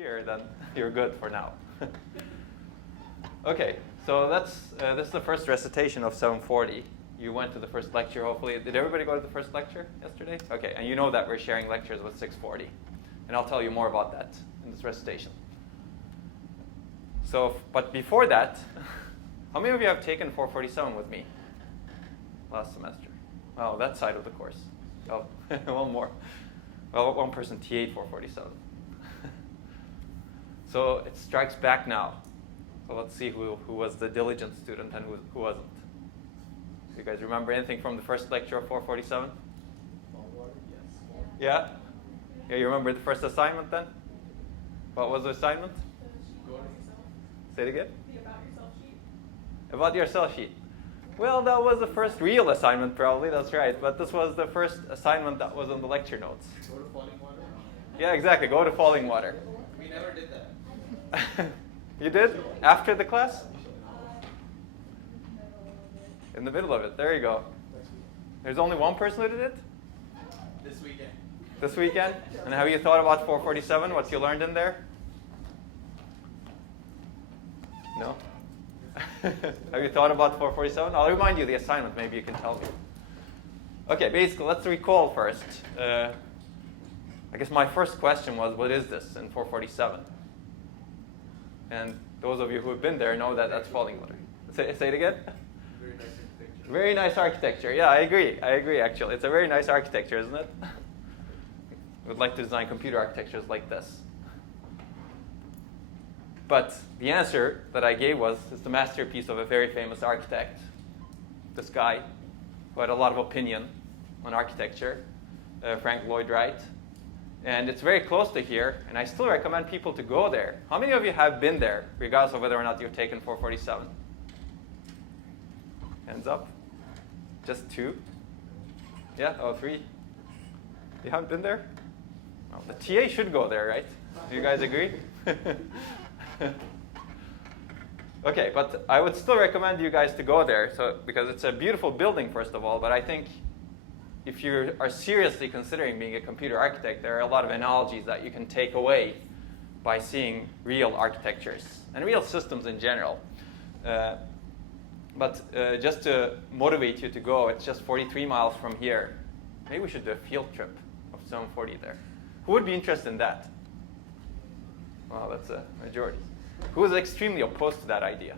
here, then you're good for now. Okay, so this is the first recitation of 740. You went to the first lecture, hopefully. Did everybody go to the first lecture yesterday? Okay, and you know that we're sharing lectures with 640. And I'll tell you more about that in this recitation. So, but before that, how many of you have taken 447 with me last semester? Oh, that side of the course. Oh, one more. Well, one person TA'd 447. So it strikes back now. So let's see who was the diligent student and who wasn't. Do you guys remember anything from the first lecture of 447? Yeah? Yeah, you remember the first assignment then? What was the assignment? Say it again? The About Yourself sheet. About yourself sheet. Well, that was the first real assignment probably, that's right. But this was the first assignment that was on the lecture notes. Go to Falling Water? Yeah, exactly. Go to Falling Water. We never did that. You did? After the class? In the middle of it. There you go. There's only one person who did it? This weekend. This weekend? And have you thought about 447? What you learned in there? No? Have you thought about 447? I'll remind you the assignment. Maybe you can tell me. Okay, basically, let's recall first. I guess my first question was, what is this in 447? And those of you who have been there know that that's Falling Water. Say it again? Very nice architecture. Very nice architecture. Yeah, I agree, actually. It's a very nice architecture, isn't it? We'd like to design computer architectures like this. But the answer that I gave was, it's the masterpiece of a very famous architect. This guy, who had a lot of opinion on architecture, Frank Lloyd Wright. And it's very close to here, and I still recommend people to go there. How many of you have been there, regardless of whether or not you've taken 447? Hands up. Just 2? Yeah? Oh, 3? You haven't been there? Well, the TA should go there, right? Do you guys agree? Okay, but I would still recommend you guys to go there, because it's a beautiful building, first of all, but I think if you are seriously considering being a computer architect, there are a lot of analogies that you can take away by seeing real architectures and real systems in general. But just to motivate you to go, it's just 43 miles from here. Maybe we should do a field trip of 740 there. Who would be interested in that? Wow, that's a majority. Who is extremely opposed to that idea?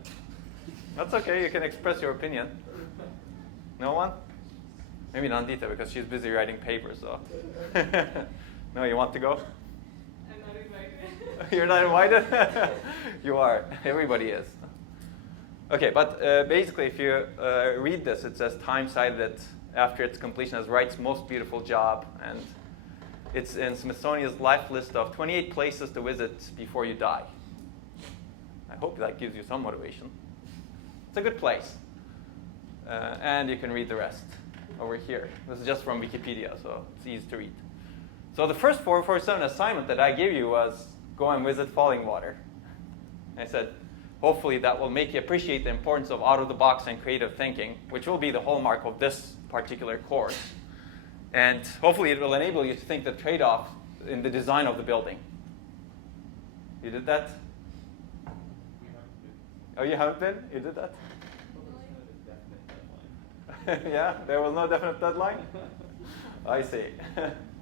That's okay, you can express your opinion. No one? Maybe Nandita, because she's busy writing papers, so. No, you want to go? I'm not invited. You're not invited? You are. Everybody is. Okay, but basically, if you read this, it says time cited after its completion as Wright's most beautiful job, and it's in Smithsonian's life list of 28 places to visit before you die. I hope that gives you some motivation. It's a good place. And you can read the rest over here. This is just from Wikipedia, so it's easy to read. So the first 447 assignment that I gave you was go and visit Falling Water. I said, hopefully that will make you appreciate the importance of out-of-the-box and creative thinking, which will be the hallmark of this particular course. And hopefully it will enable you to think the trade-off in the design of the building. You did that? Oh, you haven't been? You did that? Yeah, there was no definite deadline? I see.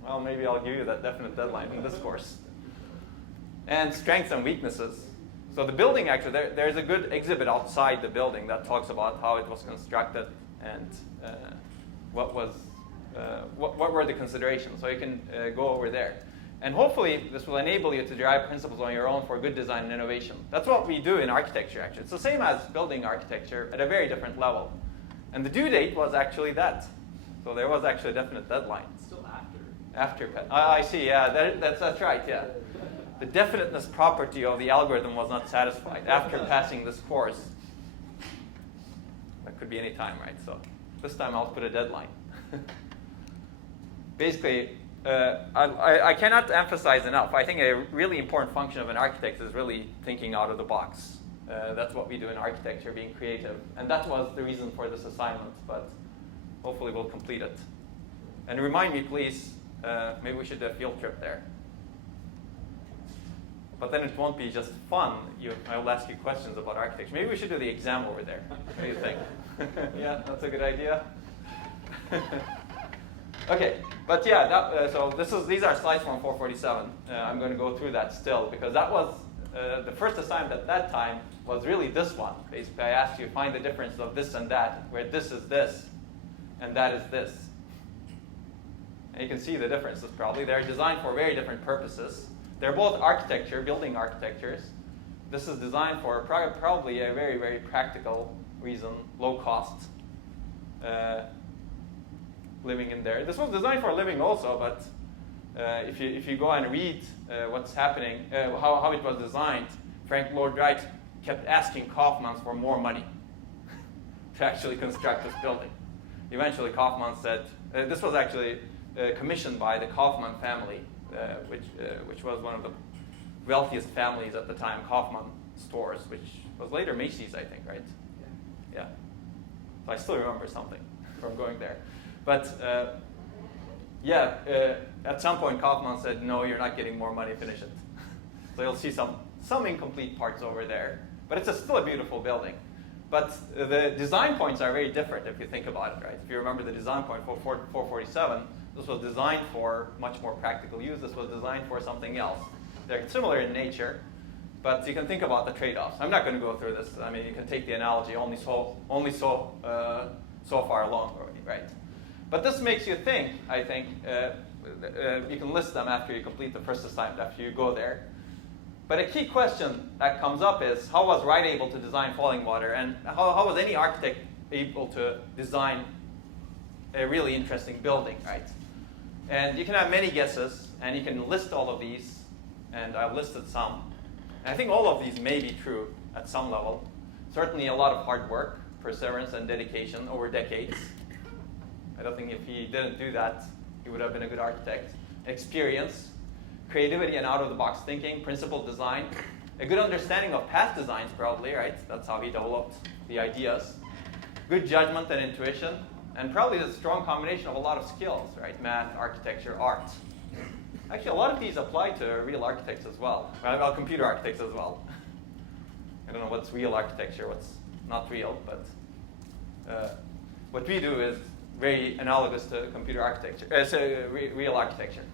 Well, maybe I'll give you that definite deadline in this course. And strengths and weaknesses. So the building, actually, there's a good exhibit outside the building that talks about how it was constructed and what were the considerations. So you can go over there. And hopefully, this will enable you to derive principles on your own for good design and innovation. That's what we do in architecture, actually. It's the same as building architecture at a very different level. And the due date was actually that. So there was actually a definite deadline. Still after. After. I see, yeah, that's right, yeah. The definiteness property of the algorithm was not satisfied after passing this course. That could be any time, right? So this time I'll put a deadline. Basically, I cannot emphasize enough. I think a really important function of an architect is really thinking out of the box. That's what we do in architecture, being creative. And that was the reason for this assignment, but hopefully we'll complete it. And remind me, please, maybe we should do a field trip there. But then it won't be just fun. I will ask you questions about architecture. Maybe we should do the exam over there. What do you think? Yeah, that's a good idea. Okay, but yeah, so these are slides from 447. I'm going to go through that still because that was the first assignment at that time was really this one. Basically, I asked you to find the difference of this and that, where this is this and that is this. And you can see the differences probably. They're designed for very different purposes. They're both architecture, building architectures. This is designed for probably a very, very practical reason, low cost. Living in there. This was designed for living also, but if you go and read what's happening, how it was designed, Frank Lloyd Wright kept asking Kaufman's for more money to actually construct this building. Eventually, Kaufman said, this was actually commissioned by the Kaufman family, which was one of the wealthiest families at the time, Kaufman stores, which was later Macy's, I think, right? Yeah. So I still remember something from going there. But at some point Kaufman said, no, you're not getting more money, finish it. So you'll see some incomplete parts over there. But it's still a beautiful building. But the design points are very different if you think about it, right? If you remember the design point for 447, this was designed for much more practical use. This was designed for something else. They're similar in nature, but you can think about the trade-offs. I'm not going to go through this. I mean, you can take the analogy only so far along already, right? But this makes you think, I think. You can list them after you complete the first assignment, after you go there. But a key question that comes up is, how was Wright able to design falling water? And how was any architect able to design a really interesting building, right? And you can have many guesses, and you can list all of these, and I've listed some. And I think all of these may be true at some level. Certainly a lot of hard work, perseverance, and dedication over decades. I don't think if he didn't do that, he would have been a good architect. Experience, creativity and out-of-the-box thinking, principled design, a good understanding of past designs probably, right? That's how he developed the ideas. Good judgment and intuition, and probably a strong combination of a lot of skills, right? Math, architecture, art. Actually, a lot of these apply to real architects as well. Well, computer architects as well. I don't know what's real architecture, what's not real, but what we do is very analogous to computer architecture, real architecture.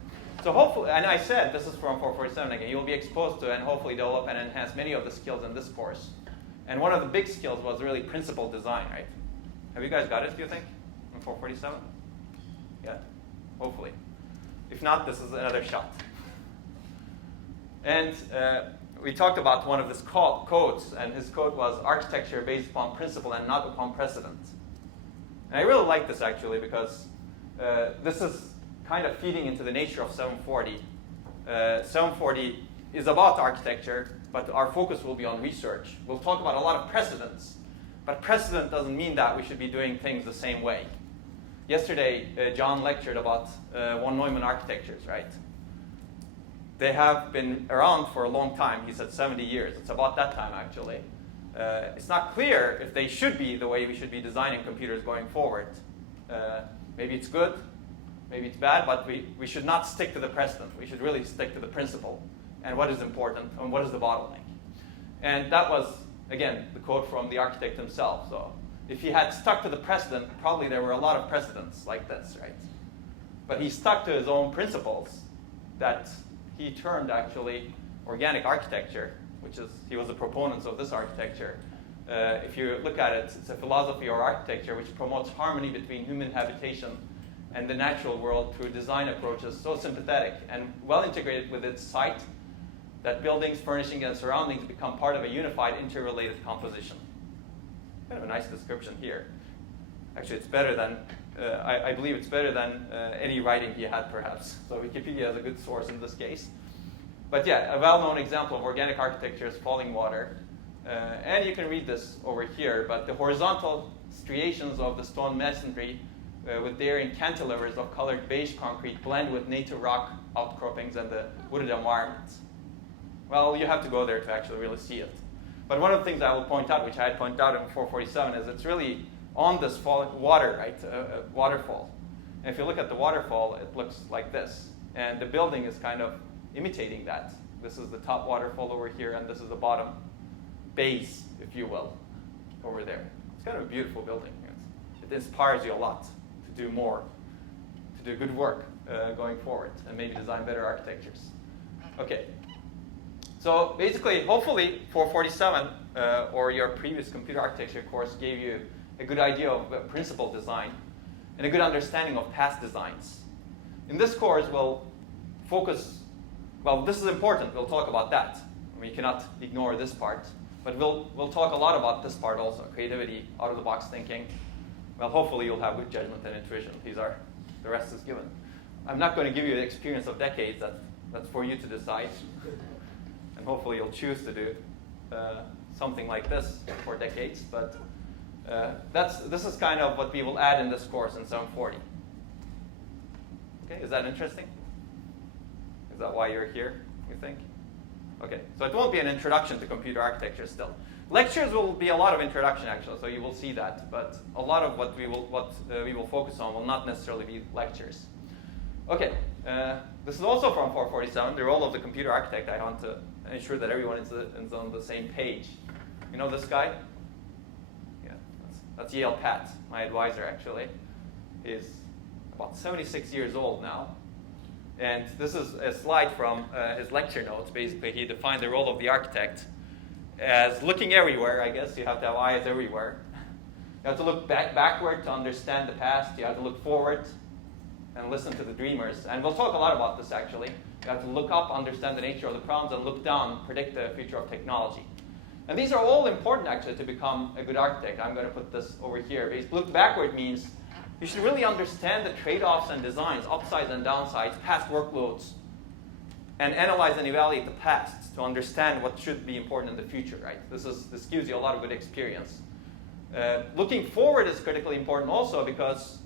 So hopefully, and I said, this is from 447 again, you'll be exposed to and hopefully develop and enhance many of the skills in this course. And one of the big skills was really principled design, right? Have you guys got it, do you think, in 447? Yeah, hopefully. If not, this is another shot. And we talked about one of his quotes, and his quote was, architecture based upon principle and not upon precedent. And I really like this actually because this is kind of feeding into the nature of 740. 740 is about architecture, but our focus will be on research. We'll talk about a lot of precedents, but precedent doesn't mean that we should be doing things the same way. Yesterday, John lectured about von Neumann architectures, right? They have been around for a long time. He said 70 years. It's about that time, actually. It's not clear if they should be the way we should be designing computers going forward. Maybe it's good, maybe it's bad, but we should not stick to the precedent. We should really stick to the principle and what is important and what is the bottleneck. And that was, again, the quote from the architect himself. So if he had stuck to the precedent, probably there were a lot of precedents like this, right? But he stuck to his own principles that he termed actually organic architecture, which is, he was a proponent of this architecture. If you look at it, it's a philosophy or architecture which promotes harmony between human habitation and the natural world through design approaches so sympathetic and well integrated with its site that buildings, furnishings, and surroundings become part of a unified, interrelated composition. Kind of a nice description here. Actually, it's better than, I believe it's better than any writing he had, perhaps. So Wikipedia is a good source in this case. But yeah, a well-known example of organic architecture is falling water. And you can read this over here, but the horizontal striations of the stone masonry with daring cantilevers of colored beige concrete blend with native rock outcroppings and the wooded environments. Well, you have to go there to actually really see it. But one of the things I will point out, which I had pointed out in 447, is it's really on this water, right, waterfall. And if you look at the waterfall, it looks like this. And the building is kind of imitating that. This is the top waterfall over here, and this is the bottom base, if you will, over there. It's kind of a beautiful building. It inspires you a lot to do more, to do good work going forward, and maybe design better architectures. Okay. So basically, hopefully, 447 or your previous computer architecture course gave you a good idea of principal design and a good understanding of past designs. In this course, we'll focus, well, this is important. We'll talk about that. I mean, you cannot ignore this part. But we'll talk a lot about this part also, creativity, out-of-the-box thinking. Well, hopefully you'll have good judgment and intuition. The rest is given. I'm not going to give you the experience of decades. That's for you to decide. And hopefully you'll choose to do something like this for decades. But this is kind of what we will add in this course in 740. Okay, is that interesting? Is that why you're here, you think? Okay, so it won't be an introduction to computer architecture still. Lectures will be a lot of introduction actually, so you will see that. But a lot of what we will focus on will not necessarily be lectures. Okay, this is also from 447, the role of the computer architect. I want to ensure that everyone is on the same page. You know this guy? Yeah, that's Yale Pat, my advisor actually. He's about 76 years old now. And this is a slide from his lecture notes. Basically, he defined the role of the architect as looking everywhere. I guess you have to have eyes everywhere. You have to look backward to understand the past. You have to look forward and listen to the dreamers. And we'll talk a lot about this, actually. You have to look up, understand the nature of the problems, and look down, predict the future of technology. And these are all important, actually, to become a good architect. I'm going to put this over here. Look backward means you should really understand the trade-offs and designs, upsides and downsides, past workloads, and analyze and evaluate the past to understand what should be important in the future, right? This gives you a lot of good experience. Looking forward is critically important also because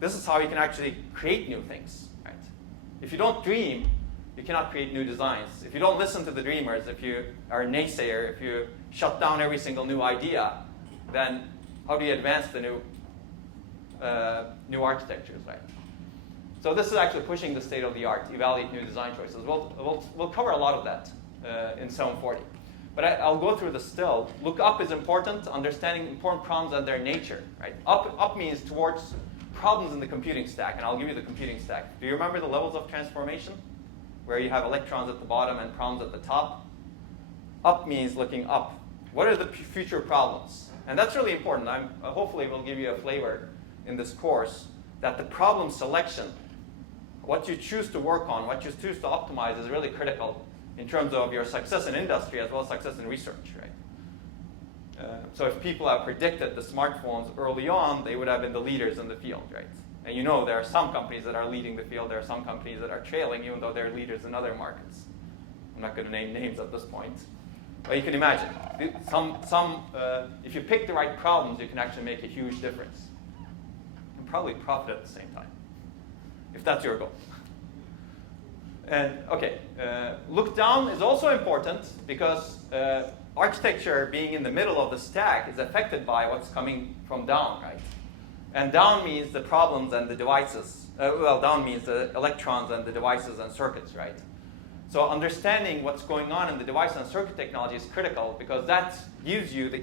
this is how you can actually create new things, right? If you don't dream, you cannot create new designs. If you don't listen to the dreamers, if you are a naysayer, if you shut down every single new idea, then how do you advance the new architectures, right? So this is actually pushing the state of the art, evaluate new design choices. We'll cover a lot of that in 740. But I'll go through this still. Look up is important, understanding important problems and their nature, right? Up means towards problems in the computing stack, and I'll give you the computing stack. Do you remember the levels of transformation? Where you have electrons at the bottom and problems at the top? Up means looking up. What are the future problems? And that's really important. Hopefully we'll give you a flavor in this course that the problem selection, what you choose to work on, what you choose to optimize is really critical in terms of your success in industry as well as success in research, right? So if people have predicted the smartphones early on, they would have been the leaders in the field, right? And you know there are some companies that are leading the field, there are some companies that are trailing, even though they're leaders in other markets. I'm not going to name names at this point. But you can imagine, if you pick the right problems, you can actually make a huge difference. And probably profit at the same time, if that's your goal. And okay, look down is also important because architecture being in the middle of the stack is affected by what's coming from down, right? And down means the problems and the devices. Down means the electrons and the devices and circuits, right? So understanding what's going on in the device and circuit technology is critical because that gives you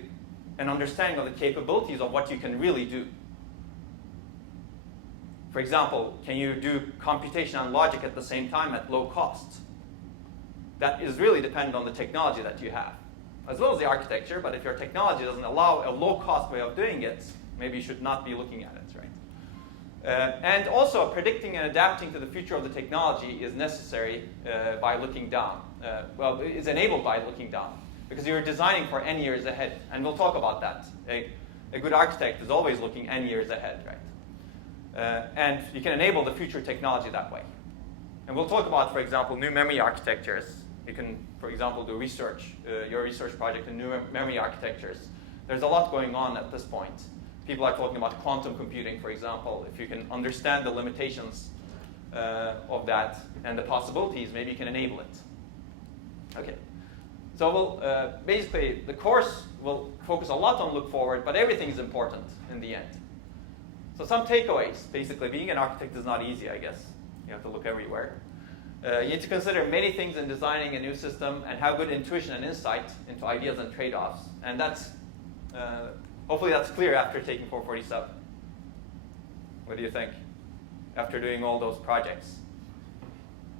an understanding of the capabilities of what you can really do. For example, can you do computation and logic at the same time at low cost? That is really dependent on the technology that you have, as well as the architecture. But if your technology doesn't allow a low-cost way of doing it, maybe you should not be looking at it, right? And also, predicting and adapting to the future of the technology is necessary by looking down. Is enabled by looking down, because you're designing for N years ahead. And we'll talk about that. A good architect is always looking N years ahead, right? And you can enable the future technology that way. And we'll talk about, for example, new memory architectures. You can, for example, do your research project in new memory architectures. There's a lot going on at this point. People are talking about quantum computing, for example. If you can understand the limitations of that and the possibilities, maybe you can enable it. Okay. So basically, the course will focus a lot on look forward, but everything is important in the end. So some takeaways. Basically, being an architect is not easy, I guess. You have to look everywhere. You need to consider many things in designing a new system and have good intuition and insight into ideas and trade-offs. And that's, hopefully that's clear after taking 447. What do you think? After doing all those projects.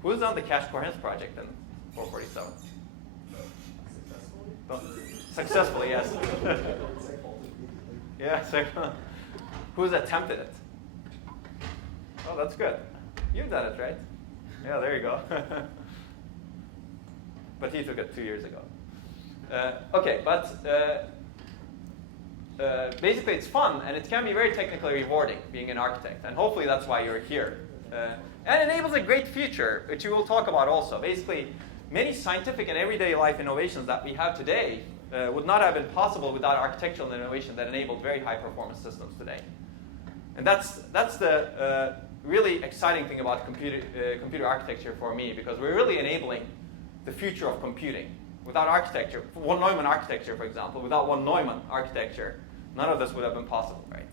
Who's on the cache coherence project in 447? Successfully, yes. Yeah, so who's attempted it? Oh, that's good. You've done it, right? Yeah, there you go. But he took it 2 years ago. Okay, but basically it's fun, and it can be very technically rewarding being an architect, and hopefully that's why you're here. And enables a great future, which we will talk about also. Basically, many scientific and everyday life innovations that we have today would not have been possible without architectural innovation that enabled very high performance systems today. And that's the really exciting thing about computer architecture for me, because we're really enabling the future of computing. Without architecture, von Neumann architecture, for example, without von Neumann architecture, none of this would have been possible, right?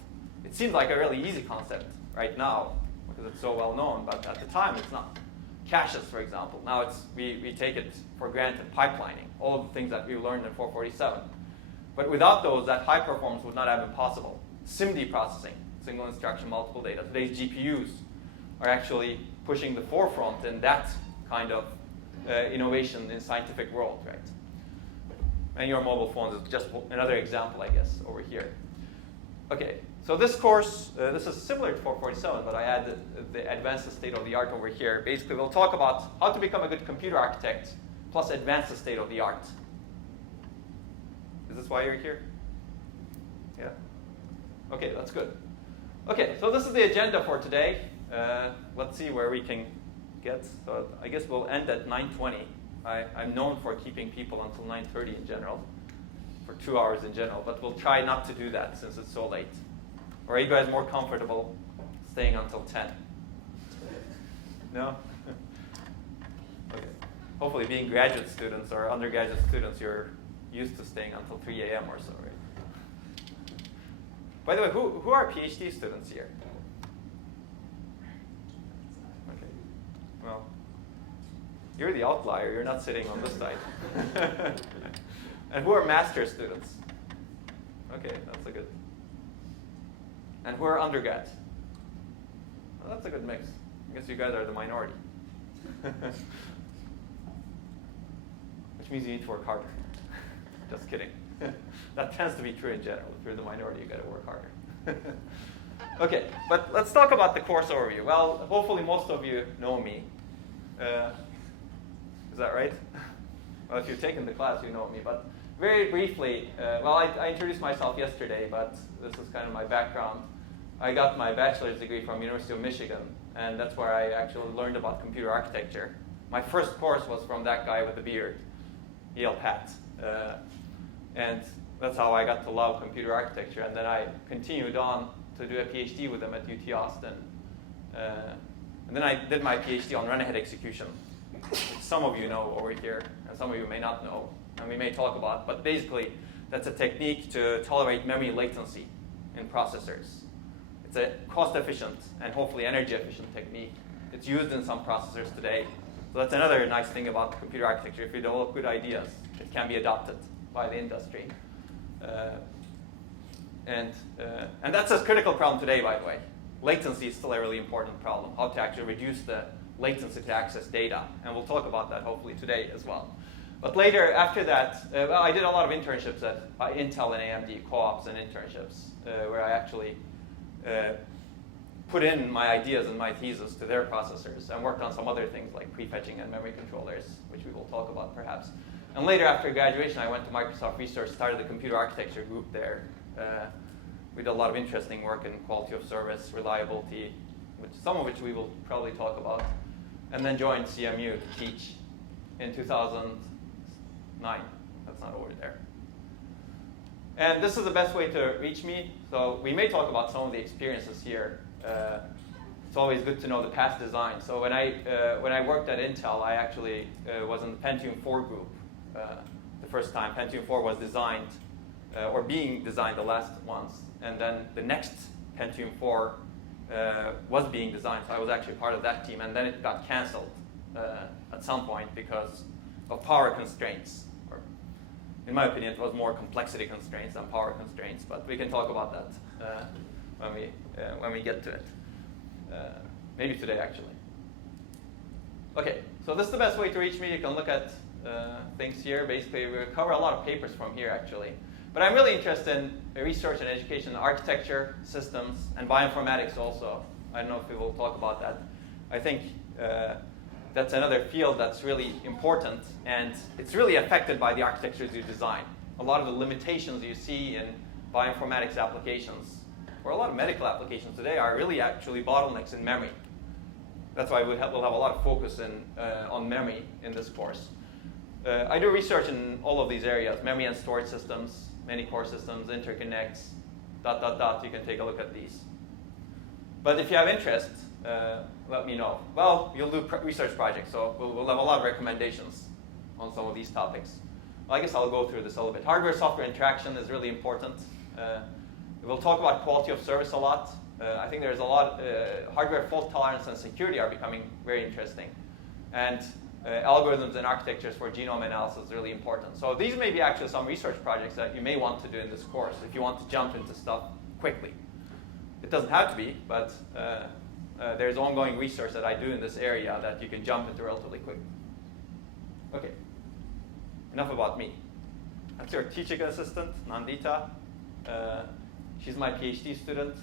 It seems like a really easy concept right now because it's so well known, but at the time it's not. Caches, for example, now we take it for granted, pipelining, all of the things that we learned in 447. But without those, that high performance would not have been possible. SIMD processing, single instruction, multiple data. Today's GPUs are actually pushing the forefront in that kind of innovation in scientific world, right? And your mobile phones is just another example, I guess, over here. Okay, so this course, this is similar to 447, but I added the advanced state of the art over here. Basically, we'll talk about how to become a good computer architect, plus advance the state of the art. Is this why you're here? Yeah? Okay, that's good. Okay, so this is the agenda for today. Let's see where we can get. So I guess we'll end at 9:20. I'm known for keeping people until 9:30 in general, for 2 hours in general, but we'll try not to do that since it's so late. Or are you guys more comfortable staying until 10? No? Okay. Hopefully being graduate students or undergraduate students, you're used to staying until 3 a.m. or so, right? By the way, who are PhD students here? Okay. Well, you're the outlier. You're not sitting on this side. And who are master's students? Okay, that's a good. And who are undergrads? Well, that's a good mix. I guess you guys are the minority. Which means you need to work harder. Just kidding. That tends to be true in general. If you're the minority, you got to work harder. Okay, but let's talk about the course overview. Well, hopefully most of you know me. Is that right? Well, if you've taken the class, you know me. But very briefly, well, I introduced myself yesterday, but this is kind of my background. I got my bachelor's degree from University of Michigan, and that's where I actually learned about computer architecture. My first course was from that guy with the beard, Yale Pat. And that's how I got to love computer architecture. And then I continued on to do a PhD with him at UT Austin. And then I did my PhD on run-ahead execution, which some of you know over here, and some of you may not know, and we may talk about. But basically, that's a technique to tolerate memory latency in processors. It's a cost-efficient and hopefully energy-efficient technique. It's used in some processors today. So that's another nice thing about computer architecture. If you develop good ideas, it can be adopted by the industry. And that's a critical problem today, by the way. Latency is still a really important problem, how to actually reduce the latency to access data. And we'll talk about that hopefully today as well. But later, after that, well, I did a lot of internships at Intel and AMD, co-ops and internships, where I actually put in my ideas and my thesis to their processors and worked on some other things like prefetching and memory controllers, which we will talk about perhaps. And later, after graduation, I went to Microsoft Research, started the computer architecture group there. We did a lot of interesting work in quality of service, reliability, some of which we will probably talk about. And then joined CMU to teach in 2009. That's not over there. And this is the best way to reach me. So we may talk about some of the experiences here. It's always good to know the past design. So when I worked at Intel, I actually was in the Pentium 4 group the first time. Pentium 4 was designed, or being designed the last ones. And then the next Pentium 4 was being designed. So I was actually part of that team. And then it got canceled at some point because of power constraints. Or, in my opinion, it was more complexity constraints than power constraints, but we can talk about that when we get to it. Maybe today, actually. Okay, so this is the best way to reach me. You can look at things here. Basically, we cover a lot of papers from here, actually. But I'm really interested in research and education, architecture, systems, and bioinformatics also. I don't know if we will talk about that. I think that's another field that's really important, and it's really affected by the architectures you design. A lot of the limitations you see in bioinformatics applications, or a lot of medical applications today, are really actually bottlenecks in memory. That's why we'll have a lot of focus on memory in this course. I do research in all of these areas: memory and storage systems, many core systems, interconnects, ... You can take a look at these. But if you have interest, let me know. Well, you'll do research projects, so we'll have a lot of recommendations on some of these topics. Well, I guess I'll go through this a little bit. Hardware-software interaction is really important. We'll talk about quality of service a lot. I think there's a lot, hardware fault tolerance and security are becoming very interesting. And algorithms and architectures for genome analysis is really important. So these may be actually some research projects that you may want to do in this course if you want to jump into stuff quickly. It doesn't have to be, but there's ongoing research that I do in this area that you can jump into relatively quickly. Okay, enough about me. That's your teaching assistant, Nandita. She's my PhD student.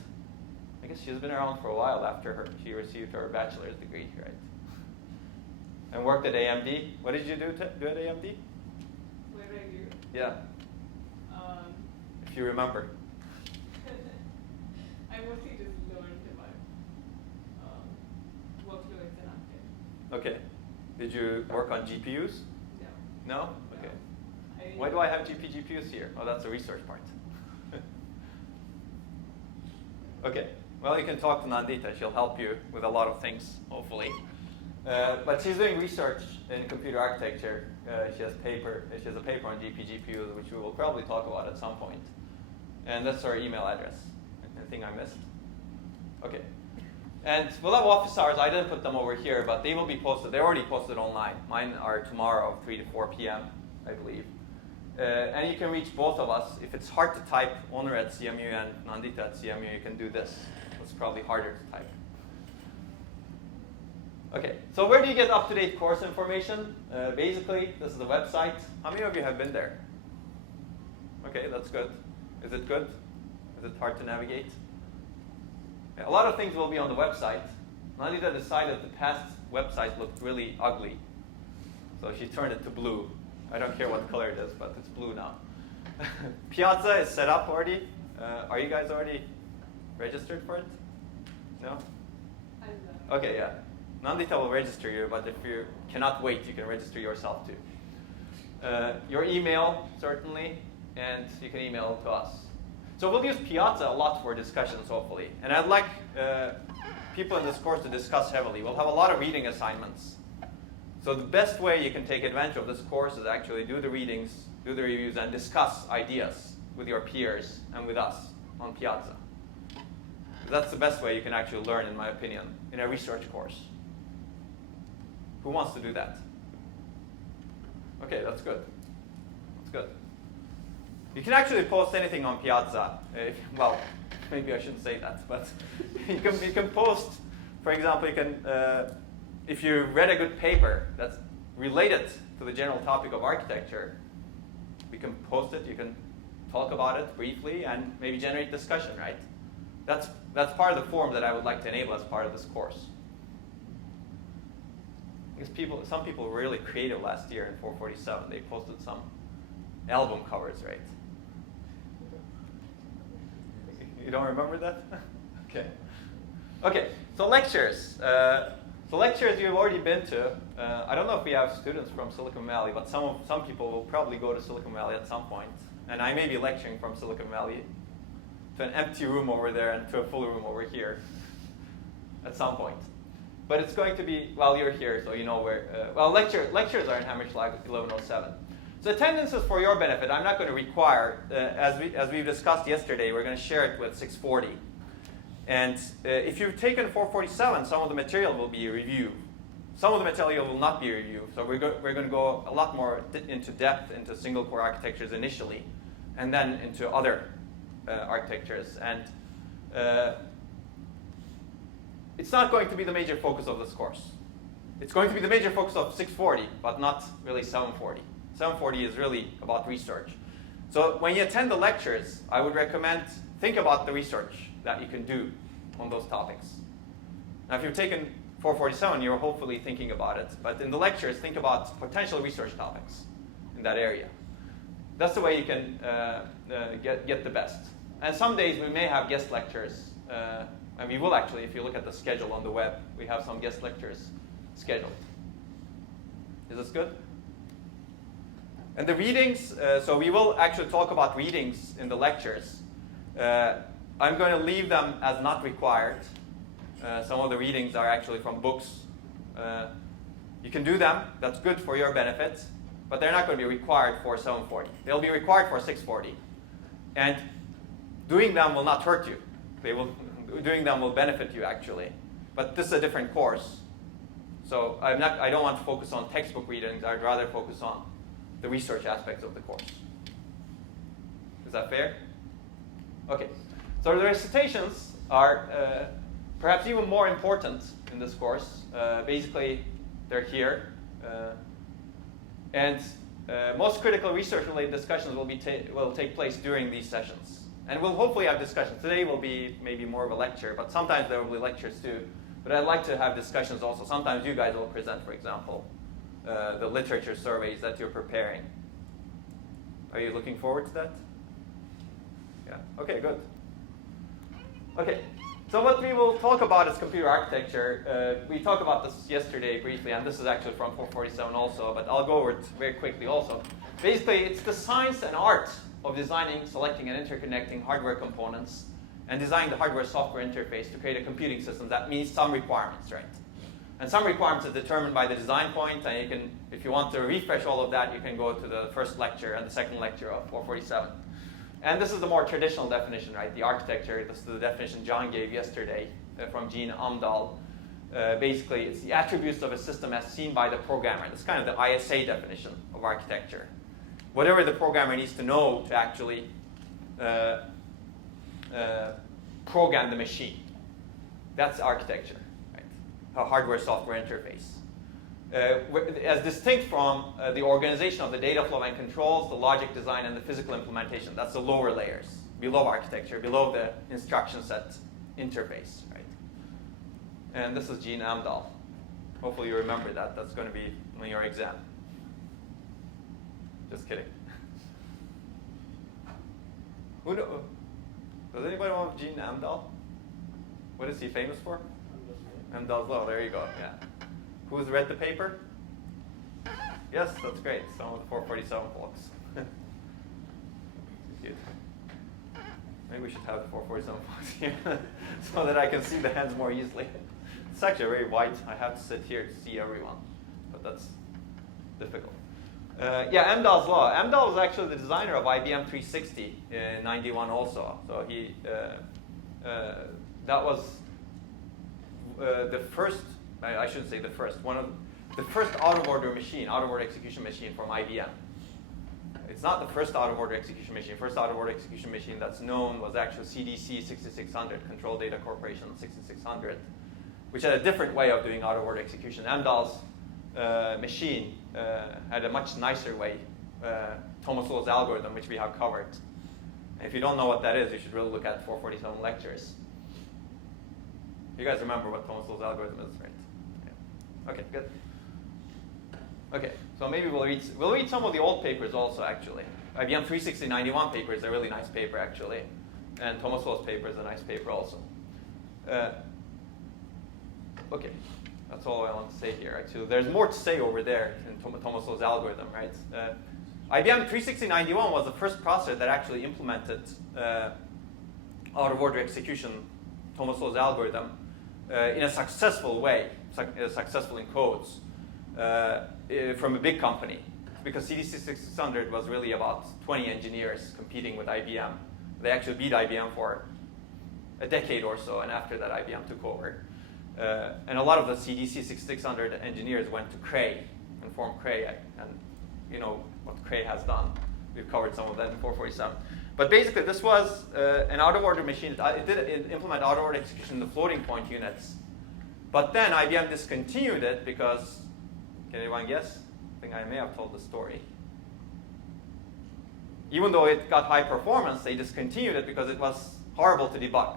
I guess she's been around for a while after she received her bachelor's degree, right? And worked at AMD. What did you do at AMD? What did I do? Yeah, if you remember. I mostly just learned about workloads and architecture. Okay. Did you work on GPUs? No. No? Okay. I Why do I have GPUs here? Oh, that's the research part. Okay. Well, you can talk to Nandita. She'll help you with a lot of things, hopefully. But she's doing research in computer architecture. She has a paper on GPUs, which we will probably talk about at some point. And that's her email address. Anything I missed? Okay. And we'll have office hours. I didn't put them over here, but they will be posted. They're already posted online. Mine are tomorrow, 3 to 4 p.m., I believe. And you can reach both of us. If it's hard to type, Onur at CMU and Nandita at CMU, you can do this. It's probably harder to type. Okay, so where do you get up-to-date course information? Basically, this is the website. How many of you have been there? Okay, that's good. Is it good? Is it hard to navigate? Yeah, a lot of things will be on the website. Nandita decided the past website looked really ugly, so she turned it to blue. I don't care what color it is, but it's blue now. Piazza is set up already. Are you guys already registered for it? No? Okay, yeah. Nandita will register you, but if you cannot wait, you can register yourself too. Your email, certainly, and you can email to us. So we'll use Piazza a lot for discussions, hopefully. And I'd like people in this course to discuss heavily. We'll have a lot of reading assignments. So the best way you can take advantage of this course is actually do the readings, do the reviews, and discuss ideas with your peers and with us on Piazza. That's the best way you can actually learn, in my opinion, in a research course. Who wants to do that? Okay, that's good. That's good. You can actually post anything on Piazza. Well, maybe I shouldn't say that, but you can post, for example, you can, if you read a good paper that's related to the general topic of architecture, we can post it, you can talk about it briefly, and maybe generate discussion, right? That's part of the form that I would like to enable as part of this course. Because some people were really creative last year in 447. They posted some album covers, right? You don't remember that? Okay. Okay, so lectures. So lectures you've already been to. I don't know if we have students from Silicon Valley, but some people will probably go to Silicon Valley at some point. And I may be lecturing from Silicon Valley to an empty room over there and to a full room over here at some point. But it's going to be while you're here, so you know where. Lectures are in Hammerschlag 1107. So attendance is for your benefit. I'm not going to require, as we discussed yesterday, we're going to share it with 640. And if you've taken 447, some of the material will be a review. some of the material will not be reviewed. So we're going to go a lot more into depth into single core architectures initially, and then into other architectures. And it's not going to be the major focus of this course. It's going to be the major focus of 640, but not really 740. 740 is really about research. So when you attend the lectures, I would recommend think about the research that you can do on those topics. Now, if you've taken 447, you're hopefully thinking about it. But in the lectures, think about potential research topics in that area. That's the way you can get the best. And some days we may have guest lectures. And we will actually, if you look at the schedule on the web, we have some guest lectures scheduled. Is this good? And the readings, so we will actually talk about readings in the lectures. I'm going to leave them as not required. Some of the readings are actually from books. You can do them. That's good for your benefit. But they're not going to be required for 740. They'll be required for 640. And doing them will not hurt you. Doing them will benefit you, actually. But this is a different course. So I don't want to focus on textbook readings. I'd rather focus on the research aspects of the course. Is that fair? Okay. So the recitations are perhaps even more important in this course. Basically, they're here. And most critical research-related discussions will take place during these sessions. And we'll hopefully have discussions. Today will be maybe more of a lecture, but sometimes there will be lectures too. But I'd like to have discussions also. Sometimes you guys will present, for example, the literature surveys that you're preparing. Are you looking forward to that? Yeah. Okay, good. Okay. So what we will talk about is computer architecture. We talked about this yesterday briefly, and this is actually from 447 also, but I'll go over it very quickly also. Basically, it's the science and art of designing, selecting, and interconnecting hardware components and designing the hardware-software interface to create a computing system that meets some requirements, right? And some requirements are determined by the design point, and you can, if you want to refresh all of that, you can go to the first lecture and the second lecture of 447. And this is the more traditional definition, right? The architecture, this is the definition John gave yesterday from Gene Amdahl. Basically, it's the attributes of a system as seen by the programmer. That's kind of the ISA definition of architecture. Whatever the programmer needs to know to actually program the machine. That's architecture, right? A hardware-software interface. As distinct from the organization of the data flow and controls, the logic design, and the physical implementation. That's the lower layers, below architecture, below the instruction set interface, right? And this is Gene Amdahl. Hopefully you remember that. That's going to be on your exam. Just kidding. Who know? Does anybody know Gene Amdahl? What is he famous for? Amdahl's law. There you go. Yeah. Who's read the paper? Yes, that's great. Some of the 447 folks. Good. Maybe we should have the 447 folks here so that I can see the hands more easily. It's actually very white. I have to sit here to see everyone, but that's difficult. Yeah, Amdahl's law. Amdahl was actually the designer of IBM 360 in '91 also. So he that was the first. I shouldn't say the first. One of the first out-of-order execution machine from IBM. It's not the first out-of-order execution machine. First out-of-order execution machine that's known was actually CDC 6600, Control Data Corporation 6600, which had a different way of doing out-of-order execution. Amdahl's machine had a much nicer way, Thomas Sowell's algorithm, which we have covered. And if you don't know what that is, you should really look at 447 lectures. You guys remember what Thomas Sowell's algorithm is, right? Yeah. Okay, good. Okay, so maybe we'll read some of the old papers also, actually. IBM 360 91 paper is a really nice paper, actually. And Thomas Sowell's paper is a nice paper also. Okay. That's all I want to say here, actually. There's more to say over there in Thomas Sowell's algorithm, right? IBM 36091 was the first processor that actually implemented out-of-order execution, Thomas Sowell's algorithm, in a successful way, successful in codes, from a big company. Because CDC 6600 was really about 20 engineers competing with IBM. They actually beat IBM for a decade or so, and after that IBM took over. And a lot of the CDC 6600 engineers went to Cray and formed Cray, and you know what Cray has done. We've covered some of that in 447. But basically, this was an out-of-order machine. It did implement out-of-order execution in the floating point units. But then IBM discontinued it because, can anyone guess? I think I may have told the story. Even though it got high performance, they discontinued it because it was horrible to debug.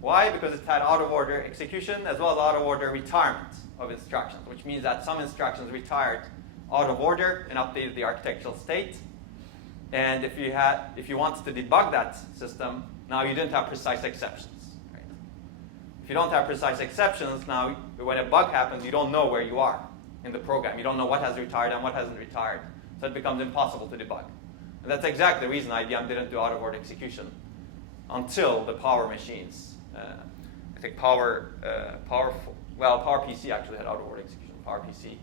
Why? Because it had out-of-order execution as well as out-of-order retirement of instructions, which means that some instructions retired out of order and updated the architectural state. And if you wanted to debug that system, now you didn't have precise exceptions. Right? If you don't have precise exceptions, now when a bug happens, you don't know where you are in the program. You don't know what has retired and what hasn't retired. So it becomes impossible to debug. And that's exactly the reason IBM didn't do out-of-order execution until the Power machines. I think Power PC actually had out-of-order execution. Power PC.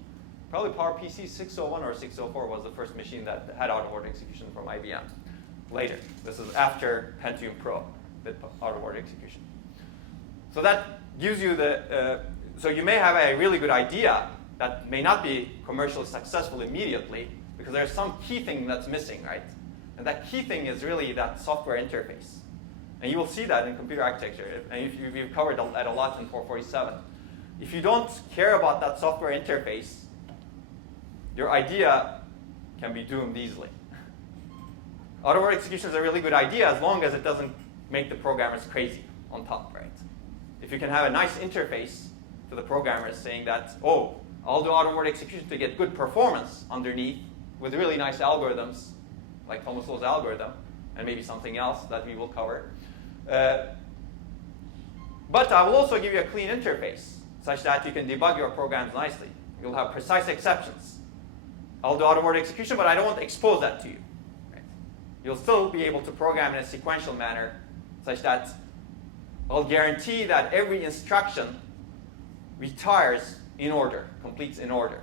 Probably Power PC 601 or 604 was the first machine that had out-of-order execution from IBM. Later. This is after Pentium Pro did out-of-order execution. So that gives you so you may have a really good idea that may not be commercially successful immediately because there's some key thing that's missing, right? And that key thing is really that software interface. And you will see that in computer architecture. And we've covered that a lot in 447. If you don't care about that software interface, your idea can be doomed easily. Out-of-order execution is a really good idea as long as it doesn't make the programmers crazy on top, right? If you can have a nice interface to the programmers saying that, oh, I'll do out-of-order execution to get good performance underneath with really nice algorithms, like Thomas Low's algorithm, and maybe something else that we will cover. But I will also give you a clean interface such that you can debug your programs nicely. You'll have precise exceptions. I'll do out-of-order execution, but I don't want to expose that to you. Right? You'll still be able to program in a sequential manner such that I'll guarantee that every instruction retires in order, completes in order.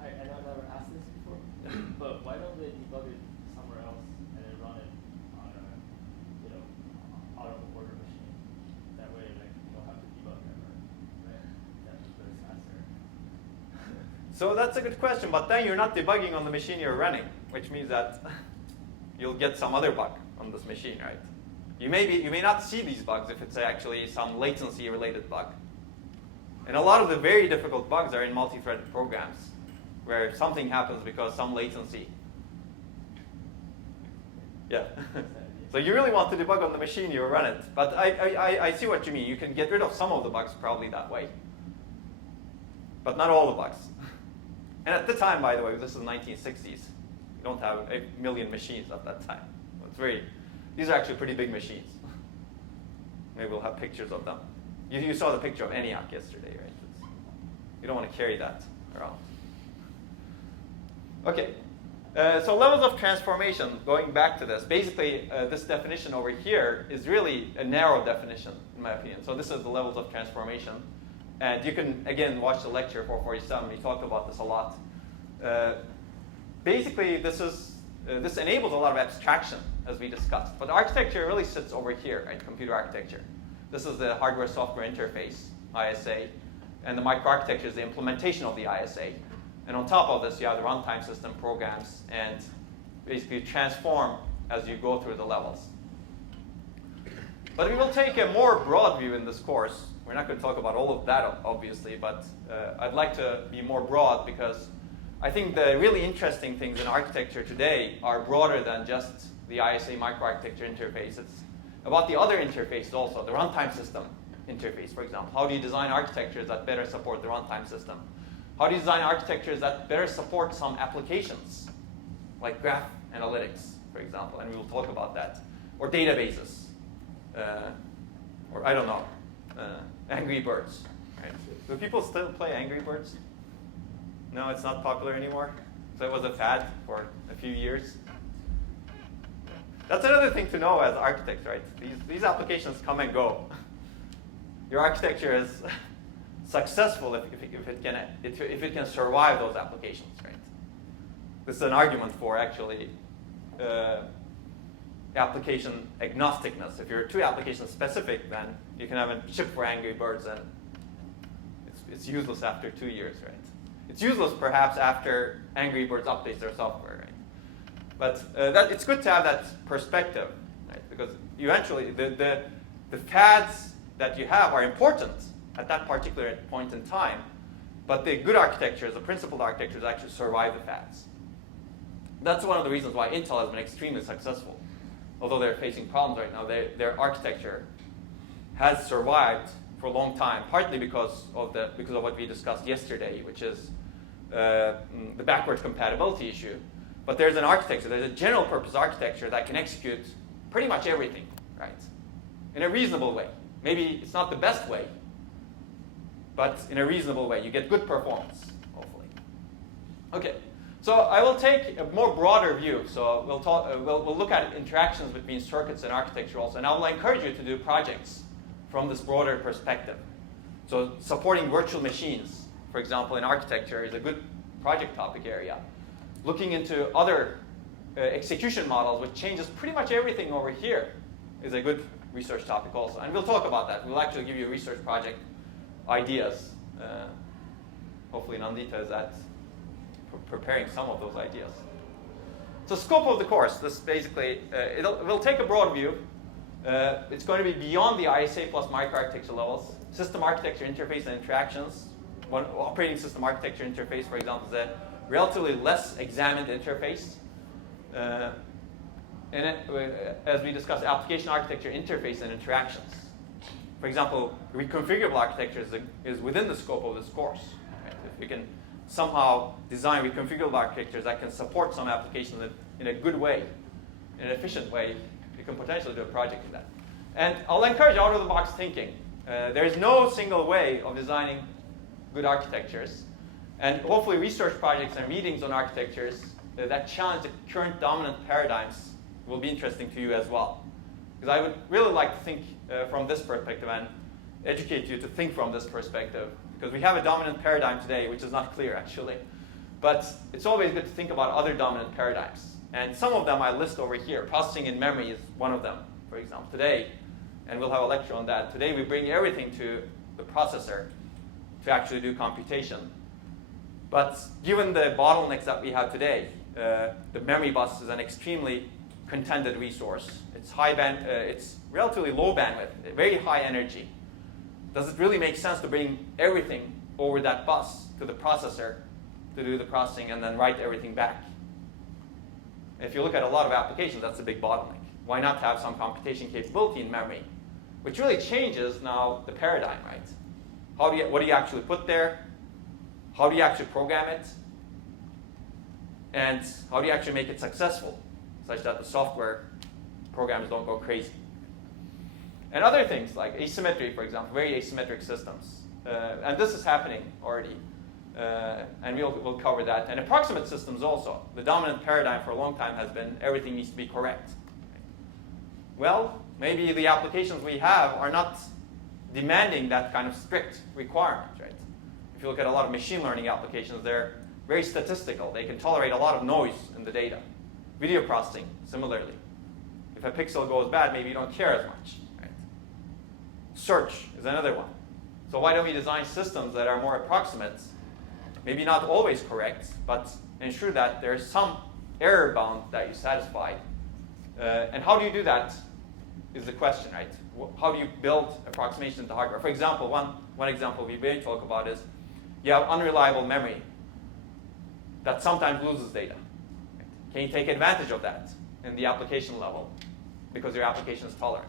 I know I've never asked this before, but why don't they debug it somewhere else and then run it on a, out-of-order machine? That way, like, you don't have to debug ever, right? That's faster. So that's a good question, but then you're not debugging on the machine you're running, which means that you'll get some other bug on this machine, right? You may not see these bugs if it's actually some latency-related bug. And a lot of the very difficult bugs are in multi-threaded programs, where something happens because some latency. Yeah. So you really want to debug on the machine you run it. But I see what you mean. You can get rid of some of the bugs probably that way, but not all the bugs. And at the time, by the way, this is the 1960s. You don't have a million machines at that time. These are actually pretty big machines. Maybe we'll have pictures of them. You saw the picture of ENIAC yesterday, right? You don't want to carry that around. Okay, so levels of transformation, going back to this. Basically, this definition over here is really a narrow definition, in my opinion. So this is the levels of transformation. And you can, again, watch the lecture 447. We talked about this a lot. Basically, this enables a lot of abstraction, as we discussed. But architecture really sits over here, right? Computer architecture. This is the hardware-software interface, ISA. And the microarchitecture is the implementation of the ISA. And on top of this, you have the runtime system programs and basically transform as you go through the levels. But we will take a more broad view in this course. We're not going to talk about all of that, obviously, but I'd like to be more broad because I think the really interesting things in architecture today are broader than just the ISA microarchitecture interface. It's about the other interfaces also, the runtime system interface, for example. How do you design architectures that better support the runtime system? How do you design architectures that better support some applications, like graph analytics, for example, and we will talk about that, or databases, or I don't know, Angry Birds. Right? Do people still play Angry Birds? No, it's not popular anymore. So it was a fad for a few years. That's another thing to know as architects, right? These applications come and go. Your architecture is successful if it can survive those applications, right? This is an argument for actually application agnosticness. If you're too application specific, then you can have a chip for Angry Birds, and it's useless after 2 years, right? It's useless perhaps after Angry Birds updates their software, right? But it's good to have that perspective, right? Because eventually the fads that you have are important at that particular point in time, but the good architectures, the principled architectures, actually survive the fads. That's one of the reasons why Intel has been extremely successful. Although they're facing problems right now, their architecture has survived for a long time, partly because of what we discussed yesterday, which is the backwards compatibility issue. But there's an architecture, there's a general purpose architecture that can execute pretty much everything, right? In a reasonable way. Maybe it's not the best way, but in a reasonable way. You get good performance, hopefully. Okay, so I will take a more broader view. So we'll look at interactions between circuits and architecture also, and I will encourage you to do projects from this broader perspective. So supporting virtual machines, for example, in architecture is a good project topic area. Looking into other execution models, which changes pretty much everything over here, is a good research topic also. And we'll talk about that. We'll actually give you research project ideas. Hopefully Nandita is at preparing some of those ideas. So scope of the course, this basically, we'll take a broad view. It's going to be beyond the ISA plus microarchitecture levels. System architecture interface and interactions. One operating system architecture interface, for example, is a relatively less examined interface. As we discussed, application architecture interface and interactions. For example, reconfigurable architecture is within the scope of this course. Right? If we can somehow design reconfigurable architectures that can support some applications in a good way, in an efficient way, you can potentially do a project in that. And I'll encourage out-of-the-box thinking. There is no single way of designing good architectures. And hopefully research projects and readings on architectures that challenge the current dominant paradigms will be interesting to you as well. Because I would really like to think from this perspective and educate you to think from this perspective. Because we have a dominant paradigm today, which is not clear actually. But it's always good to think about other dominant paradigms. And some of them I list over here. Processing in memory is one of them, for example. Today, and we'll have a lecture on that, today we bring everything to the processor to actually do computation. But given the bottlenecks that we have today, the memory bus is an extremely contended resource. It's relatively low bandwidth, very high energy. Does it really make sense to bring everything over that bus to the processor to do the processing and then write everything back? If you look at a lot of applications, that's a big bottleneck. Why not have some computation capability in memory? Which really changes now the paradigm, right? What do you actually put there? How do you actually program it? And how do you actually make it successful, such that the software programs don't go crazy? And other things like asymmetry, for example, very asymmetric systems. And this is happening already. And we'll cover that. And approximate systems also. The dominant paradigm for a long time has been everything needs to be correct. Well, maybe the applications we have are not demanding that kind of strict requirement, right? If you look at a lot of machine learning applications, they're very statistical. They can tolerate a lot of noise in the data. Video processing, similarly. If a pixel goes bad, maybe you don't care as much. Right? Search is another one. So why don't we design systems that are more approximate, maybe not always correct, but ensure that there's some error bound that you satisfy. And how do you do that is the question, right? How do you build approximation into hardware? For example, one example we may talk about is you have unreliable memory that sometimes loses data. Can you take advantage of that in the application level because your application is tolerant?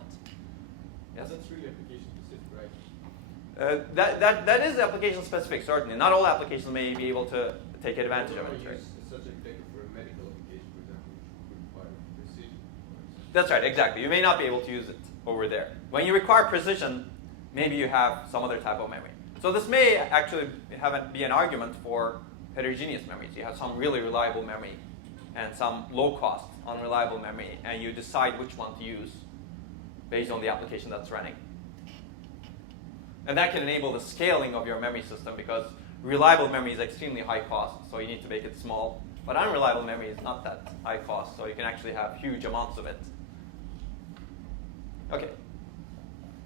Yes? That's really application specific, right? That is application specific, certainly. Not all applications may be able to take advantage of it. Right? Use such a detector for a medical application, for example, which would require precision. That's right, exactly. You may not be able to use it over there. When you require precision, maybe you have some other type of memory. So this may actually be an argument for heterogeneous memories. You have some really reliable memory and some low-cost, unreliable memory, and you decide which one to use based on the application that's running. And that can enable the scaling of your memory system because reliable memory is extremely high cost, so you need to make it small. But unreliable memory is not that high cost, so you can actually have huge amounts of it Okay.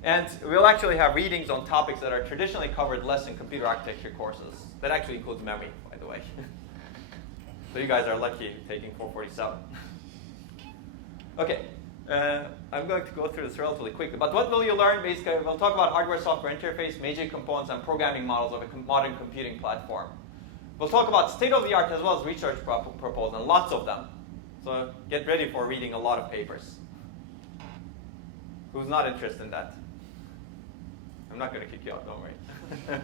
And we'll actually have readings on topics that are traditionally covered less in computer architecture courses. That actually includes memory, by the way. So you guys are lucky taking 447. Okay. I'm going to go through this relatively quickly. But what will you learn? Basically, we'll talk about hardware-software interface, major components, and programming models of a modern computing platform. We'll talk about state-of-the-art as well as research proposals, and lots of them. So get ready for reading a lot of papers. Who's not interested in that? I'm not going to kick you out, don't worry.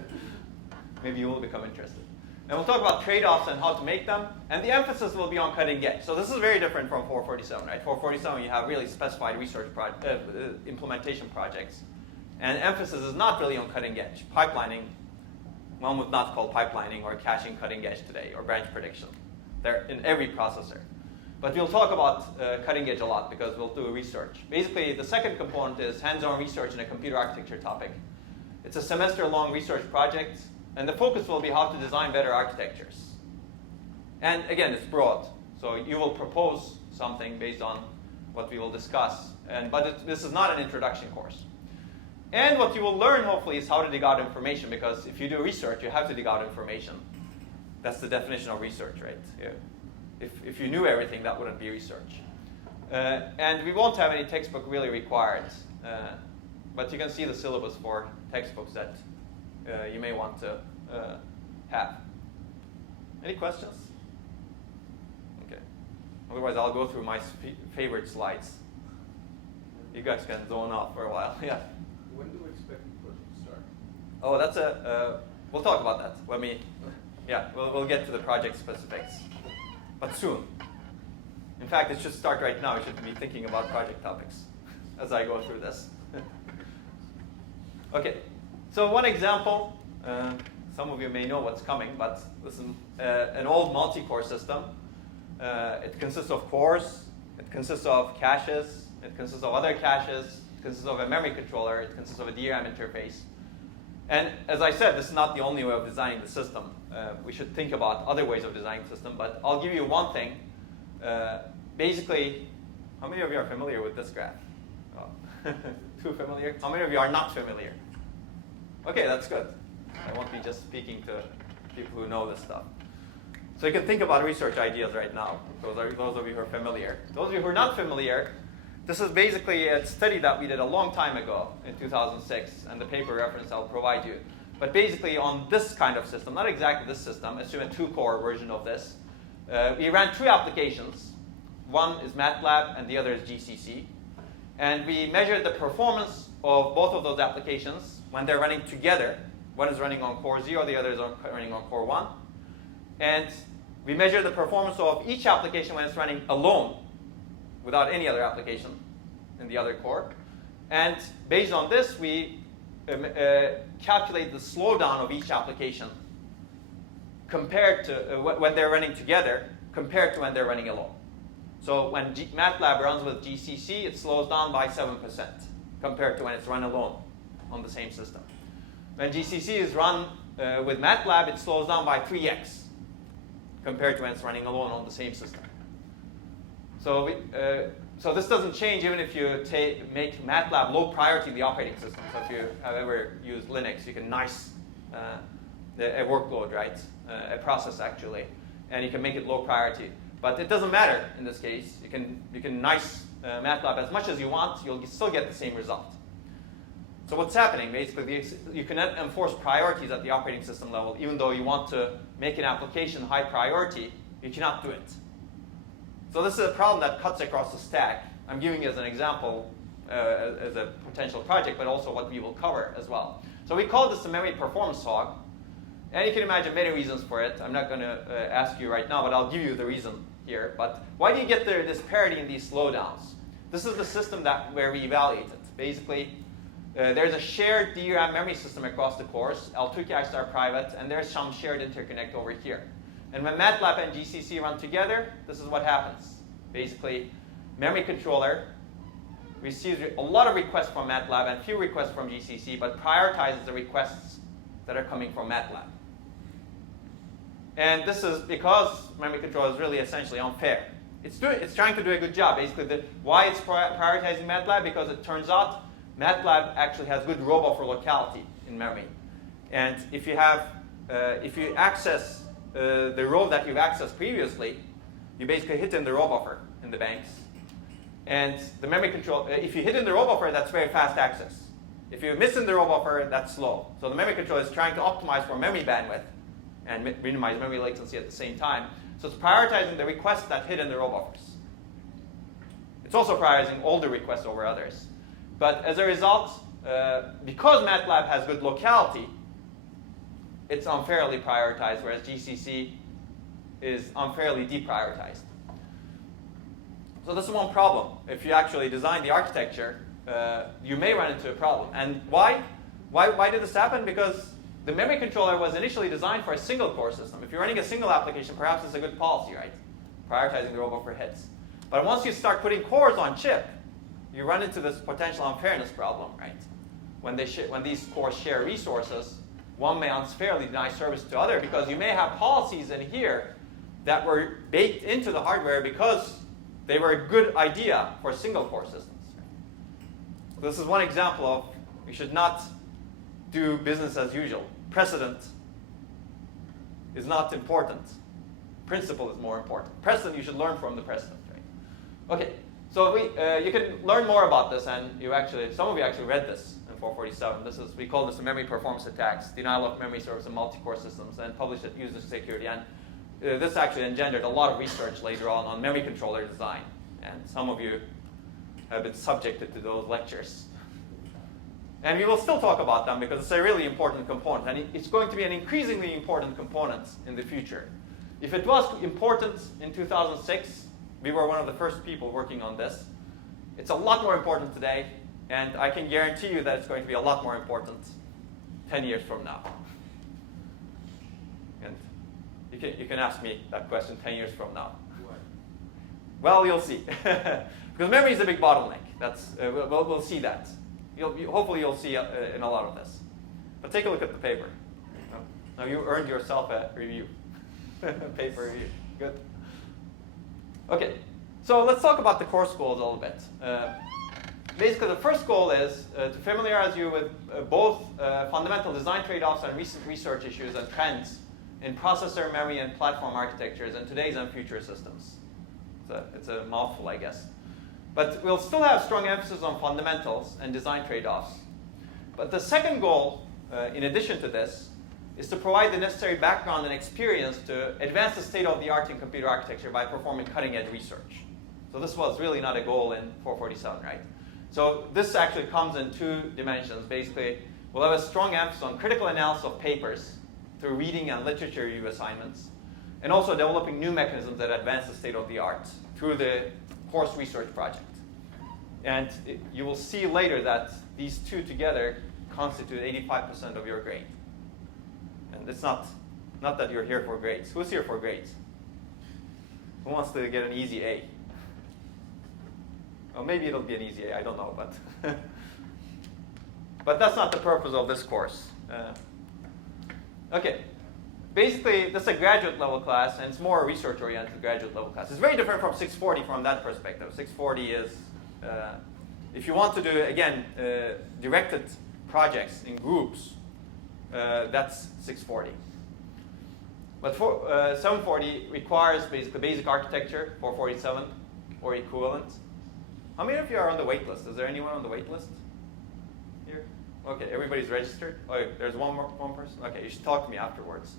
Maybe you will become interested. And we'll talk about trade-offs and how to make them. And the emphasis will be on cutting edge. So this is very different from 447, right? 447, you have really specified research implementation projects. And emphasis is not really on cutting edge. Pipelining, one would not call pipelining or caching cutting edge today, or branch prediction. They're in every processor. But we'll talk about cutting edge a lot because we'll do research. Basically, the second component is hands-on research in a computer architecture topic. It's a semester-long research project, and the focus will be how to design better architectures. And again, it's broad. So you will propose something based on what we will discuss. But this is not an introduction course. And what you will learn, hopefully, is how to dig out information, because if you do research, you have to dig out information. That's the definition of research, right? Yeah. If you knew everything, that wouldn't be research. And we won't have any textbook really required. But you can see the syllabus for textbooks that you may want to have. Any questions? Okay. Otherwise, I'll go through my favorite slides. You guys can zone out for a while. Yeah. When do we expect the project to start? Oh, that's we'll talk about that when we'll get to the project specifics. But soon. In fact, it should start right now. I should be thinking about project topics as I go through this. Okay, so one example, some of you may know what's coming, but this is an old multi-core system. It consists of cores, it consists of caches, it consists of other caches, it consists of a memory controller, it consists of a DRAM interface. And as I said, this is not the only way of designing the system. We should think about other ways of designing the system, but I'll give you one thing. Basically, how many of you are familiar with this graph? Oh. Too familiar? How many of you are not familiar? Okay, that's good. I won't be just speaking to people who know this stuff. So you can think about research ideas right now. Those of you who are familiar. Those of you who are not familiar, this is basically a study that we did a long time ago in 2006, and the paper reference I'll provide you. But basically on this kind of system, not exactly this system, assume a 2-core version of this, we ran 2 applications. One is MATLAB and the other is GCC. And we measured the performance of both of those applications when they're running together. One is running on core 0, the other is running on core 1. And we measured the performance of each application when it's running alone, without any other application in the other core. And based on this, we calculate the slowdown of each application compared to when they're running together compared to when they're running alone. So when MATLAB runs with GCC, it slows down by 7% compared to when it's run alone on the same system. When GCC is run with MATLAB, it slows down by 3x compared to when it's running alone on the same system. So this doesn't change even if you make MATLAB low priority the operating system. So if you have ever used Linux, you can nice a workload, right? A process actually, and you can make it low priority. But it doesn't matter in this case. You can nice MATLAB as much as you want. You'll still get the same result. So what's happening? Basically, you can enforce priorities at the operating system level, even though you want to make an application high priority. You cannot do it. So this is a problem that cuts across the stack. I'm giving you as an example as a potential project, but also what we will cover as well. So we call this the memory performance hog. And you can imagine many reasons for it. I'm not going to ask you right now, but I'll give you the reason here. But why do you get this parity in these slowdowns? This is the system where we evaluate it. Basically, there's a shared DRAM memory system across the cores. L2 caches are private, and there's some shared interconnect over here. And when MATLAB and GCC run together, this is what happens. Basically, memory controller receives a lot of requests from MATLAB and few requests from GCC, but prioritizes the requests that are coming from MATLAB. And this is because memory control is really essentially unfair. It's trying to do a good job. Basically, why it's prioritizing MATLAB, because it turns out MATLAB actually has good row buffer locality in memory. And if you access the row that you've accessed previously, you basically hit in the row buffer in the banks. And the memory control, if you hit in the row buffer, that's very fast access. If you miss in the row buffer, that's slow. So the memory controller is trying to optimize for memory bandwidth and minimize memory latency at the same time. So it's prioritizing the requests that hit in the row buffers. It's also prioritizing older requests over others. But as a result, because MATLAB has good locality, it's unfairly prioritized, whereas GCC is unfairly deprioritized. So this is one problem. If you actually design the architecture, you may run into a problem. And why? Why did this happen? Because the memory controller was initially designed for a single core system. If you're running a single application, perhaps it's a good policy, right? Prioritizing the row buffer hits. But once you start putting cores on chip, you run into this potential unfairness problem, right? When these cores share resources, one may unfairly deny service to other because you may have policies in here that were baked into the hardware because they were a good idea for single core systems. This is one example of we should not do business as usual. Precedent is not important. Principle is more important. Precedent, you should learn from the precedent. Right? Okay, so you can learn more about this, and some of you actually read this in 447. We call this memory performance attacks, denial of memory service in multi-core systems, and published at User Security. And this actually engendered a lot of research later on memory controller design. And some of you have been subjected to those lectures. And we will still talk about them because it's a really important component. And it's going to be an increasingly important component in the future. If it was important in 2006, we were one of the first people working on this. It's a lot more important today. And I can guarantee you that it's going to be a lot more important 10 years from now. And you can ask me that question 10 years from now. Why? Well, you'll see. Because memory is a big bottleneck. We'll see that. Hopefully you'll see in a lot of this. But take a look at the paper. Now you earned yourself a review. Paper review. Good. Okay. So let's talk about the course goals a little bit. Basically, the first goal is to familiarize you with both fundamental design trade-offs and recent research issues and trends in processor, memory, and platform architectures in today's and future systems. It's a mouthful, I guess. But we'll still have strong emphasis on fundamentals and design trade-offs. But the second goal, in addition to this, is to provide the necessary background and experience to advance the state-of-the-art in computer architecture by performing cutting-edge research. So this was really not a goal in 447, right? So this actually comes in two dimensions. Basically, we'll have a strong emphasis on critical analysis of papers through reading and literature review assignments, and also developing new mechanisms that advance the state-of-the-art through the course research project. And you will see later that these two together constitute 85% of your grade. And it's not that you're here for grades. Who's here for grades? Who wants to get an easy A? Well, maybe it'll be an easy A, I don't know, but but that's not the purpose of this course. Okay. Basically, this is a graduate level class, and it's more a research-oriented graduate level class. It's very different from 640 from that perspective. 640 is, if you want to do, again, directed projects in groups, that's 640. But 740 requires basically basic architecture, 447 or equivalent. How many of you are on the wait list? Is there anyone on the wait list here? Okay, everybody's registered? Oh, there's one person? Okay, you should talk to me afterwards.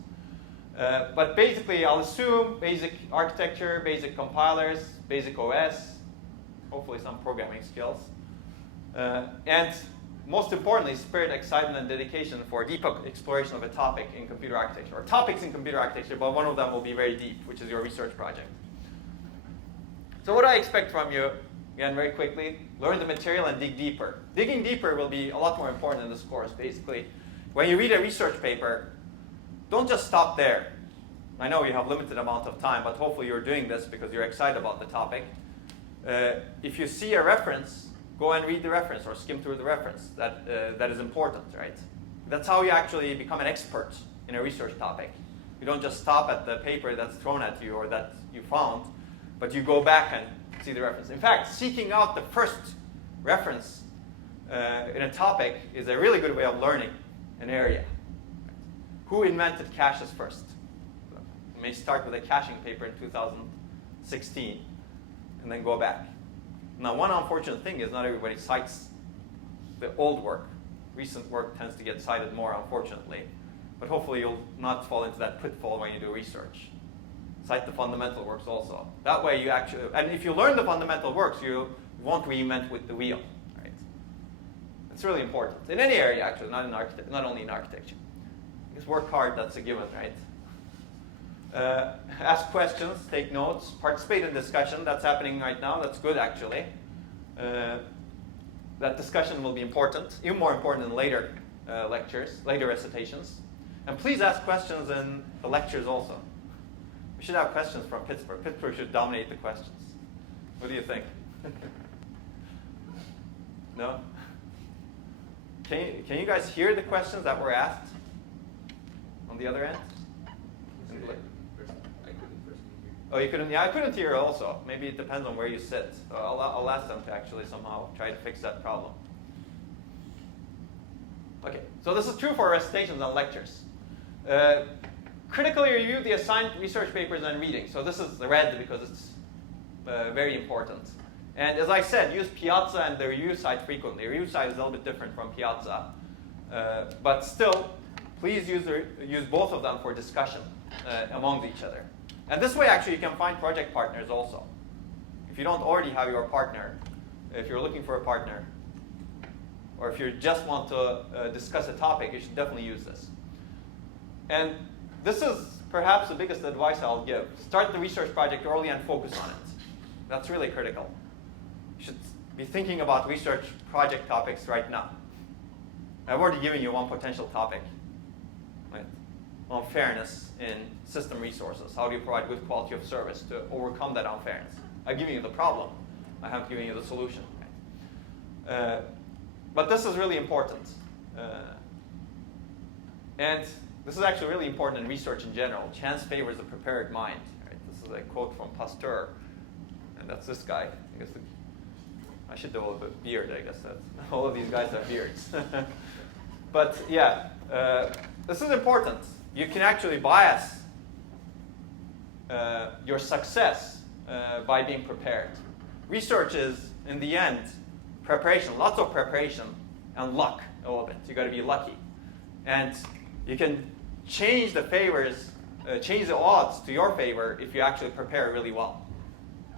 But basically, I'll assume basic architecture, basic compilers, basic OS, hopefully some programming skills. And most importantly, spirit, excitement, and dedication for deep exploration of a topic in computer architecture, or topics in computer architecture, but one of them will be very deep, which is your research project. So what do I expect from you? Again, very quickly, learn the material and dig deeper. Digging deeper will be a lot more important in this course. Basically, when you read a research paper, don't just stop there. I know you have limited amount of time, but hopefully you're doing this because you're excited about the topic. If you see a reference, go and read the reference or skim through the reference. That is important, right? That's how you actually become an expert in a research topic. You don't just stop at the paper that's thrown at you or that you found. but you go back and see the reference. In fact, seeking out the first reference in a topic is a really good way of learning an area. Who invented caches first? So you may start with a caching paper in 2016 and then go back. Now, one unfortunate thing is not everybody cites the old work. Recent work tends to get cited more, unfortunately. But hopefully you'll not fall into that pitfall when you do research. Cite the fundamental works also. That way you actually, and if you learn the fundamental works, you won't reinvent with the wheel. Right? It's really important. In any area, actually, not only in architecture. Just work hard, that's a given, right? Ask questions, take notes, participate in discussion. That's happening right now. That's good, actually. That discussion will be important, even more important in later lectures, later recitations. And please ask questions in the lectures also. We should have questions from Pittsburgh. Pittsburgh should dominate the questions. What do you think? No? Can you guys hear the questions that were asked on the other end? I couldn't personally hear. Oh, you couldn't? Yeah, I couldn't hear also. Maybe it depends on where you sit. So I'll ask them to actually somehow try to fix that problem. Okay, so this is true for recitations and lectures. Critically review the assigned research papers and reading. So this is the red because it's very important. And as I said, use Piazza and the review site frequently. The review site is a little bit different from Piazza. But still, please use both of them for discussion among each other. And this way, actually, you can find project partners also. If you don't already have your partner, if you're looking for a partner, or if you just want to discuss a topic, you should definitely use this. And this is perhaps the biggest advice I'll give. Start the research project early and focus on it. That's really critical. You should be thinking about research project topics right now. I've already given you one potential topic, right, on fairness in system resources. How do you provide good quality of service to overcome that unfairness? I've given you the problem. I haven't given you the solution. Right? But this is really important. And this is actually really important in research in general. Chance favors the prepared mind. Right? This is a quote from Pasteur. And that's this guy. I should develop a beard, I guess. All of these guys have beards. But yeah, this is important. You can actually bias your success by being prepared. Research is, in the end, preparation, lots of preparation, and luck, all of it. You got to be lucky. And you can change the favors, change the odds to your favor if you actually prepare really well.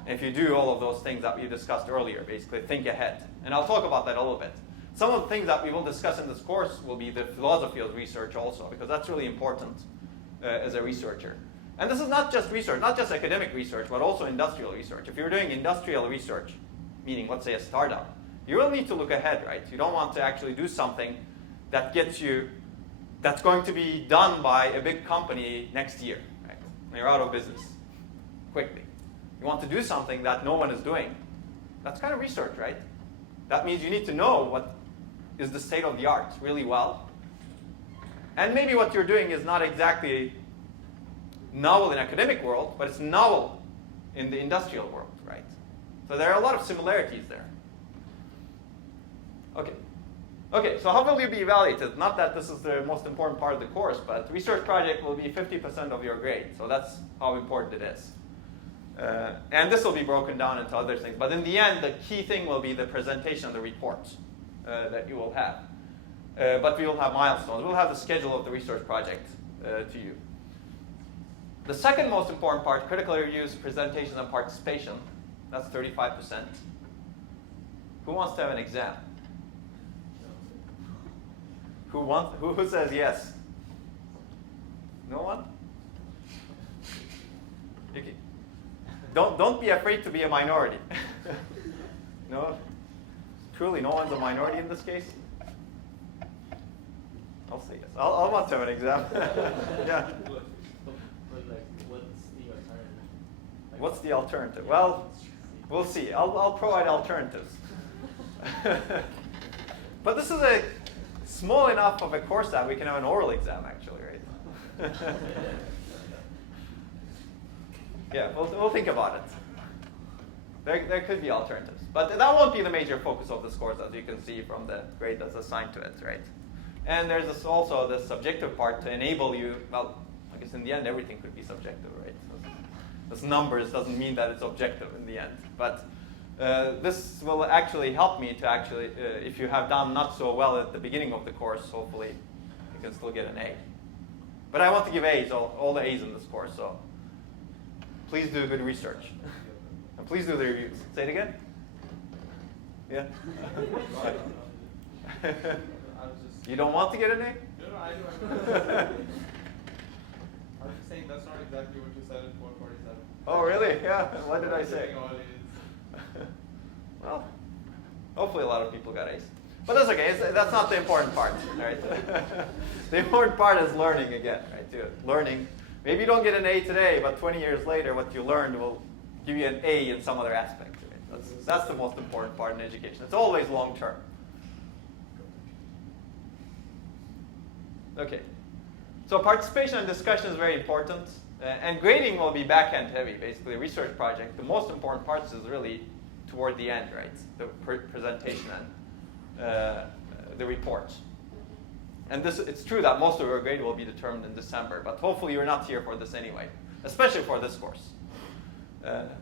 If you do all of those things that we discussed earlier, basically think ahead. And I'll talk about that a little bit. Some of the things that we will discuss in this course will be the philosophy of research also, because that's really important as a researcher. And this is not just research, not just academic research, but also industrial research. If you're doing industrial research, meaning, let's say, a startup, you will need to look ahead, right? You don't want to actually do something that gets you, that's going to be done by a big company next year, right? And you're out of business quickly. You want to do something that no one is doing. That's kind of research, right? That means you need to know what is the state of the art really well. And maybe what you're doing is not exactly novel in academic world, but it's novel in the industrial world, right? So there are a lot of similarities there. Okay, so how will you be evaluated? Not that this is the most important part of the course, but research project will be 50% of your grade. So that's how important it is. And this will be broken down into other things. But in the end, the key thing will be the presentation of the report that you will have. But we will have milestones. We'll have the schedule of the research project to you. The second most important part, critical reviews, presentations, and participation. That's 35%. Who wants to have an exam? Who says yes? No one? Don't be afraid to be a minority. No? Truly, no one's a minority in this case? I'll say yes. I'll want to have an exam. Yeah. But like, what's the alternative? Like, What's the alternative? Well, we'll see. I'll provide alternatives. But this is a small enough of a course that we can have an oral exam, actually, right? Yeah, we'll think about it. There could be alternatives. But that won't be the major focus of this course, as you can see from the grade that's assigned to it, right? And there's also the subjective part to enable you, well, I guess in the end everything could be subjective, right? This numbers doesn't mean that it's objective in the end. But this will actually help me to actually, if you have done not so well at the beginning of the course, hopefully you can still get an A. But I want to give A's, all the A's in this course, so please do good research. And please do the reviews. Say it again? Yeah? You don't want to get an A? No, I do. I was just saying that's not exactly what you said in 447. Oh, really? Yeah. What did I say? Getting all A's. Well, hopefully a lot of people got A's. But that's okay. That's not the important part, right? The important part is learning again, right? Learning. Maybe you don't get an A today, but 20 years later, what you learned will give you an A in some other aspect. Right? That's the most important part in education. It's always long term. Okay. So participation and discussion is very important. And grading will be back-end heavy, basically. A research project, the most important parts is really toward the end, right? The presentation and the report. And it's true that most of your grade will be determined in December, but hopefully you're not here for this anyway, especially for this course.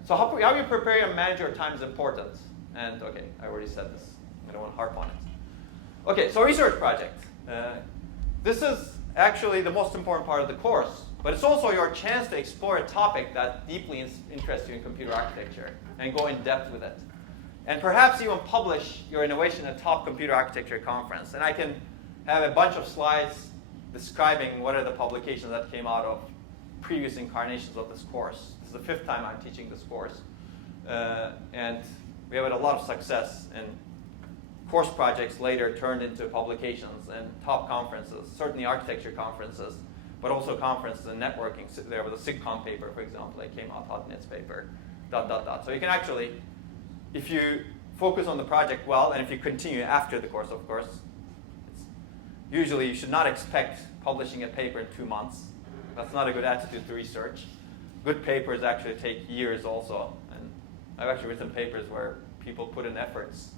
So how you prepare and manage your time is important. And okay, I already said this. I don't want to harp on it. Okay, so research project. This is actually the most important part of the course, but it's also your chance to explore a topic that deeply interests you in computer architecture and go in depth with it. And perhaps even publish your innovation at a top computer architecture conference. And I can have a bunch of slides describing what are the publications that came out of previous incarnations of this course. This is the 5th time I'm teaching this course. And we have had a lot of success in course projects later turned into publications and top conferences, certainly architecture conferences, but also conferences and networking. So there was a SIGCOMM paper, for example, that came out, Hotnet's paper, ... So you can actually, if you focus on the project well, and if you continue after the course, of course, usually you should not expect publishing a paper in 2 months. That's not a good attitude to research. Good papers actually take years also. And I've actually written papers where people put in efforts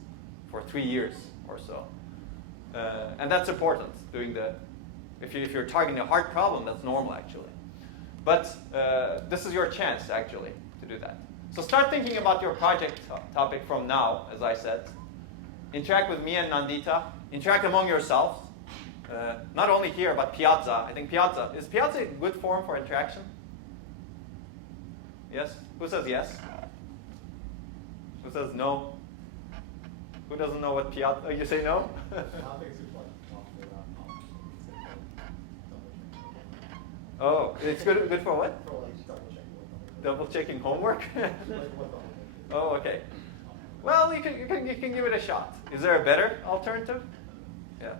for 3 years or so. And that's important, if you're targeting a hard problem, that's normal actually. But this is your chance actually to do that. So start thinking about your project topic from now, as I said. Interact with me and Nandita. Interact among yourselves. Not only here, but Piazza. I think is Piazza a good forum for interaction? Yes? Who says yes? Who says no? Who doesn't know what Piazza, you say no? Oh, it's good for what? Double checking homework? Oh, okay. Well, you can give it a shot. Is there a better alternative? Yeah.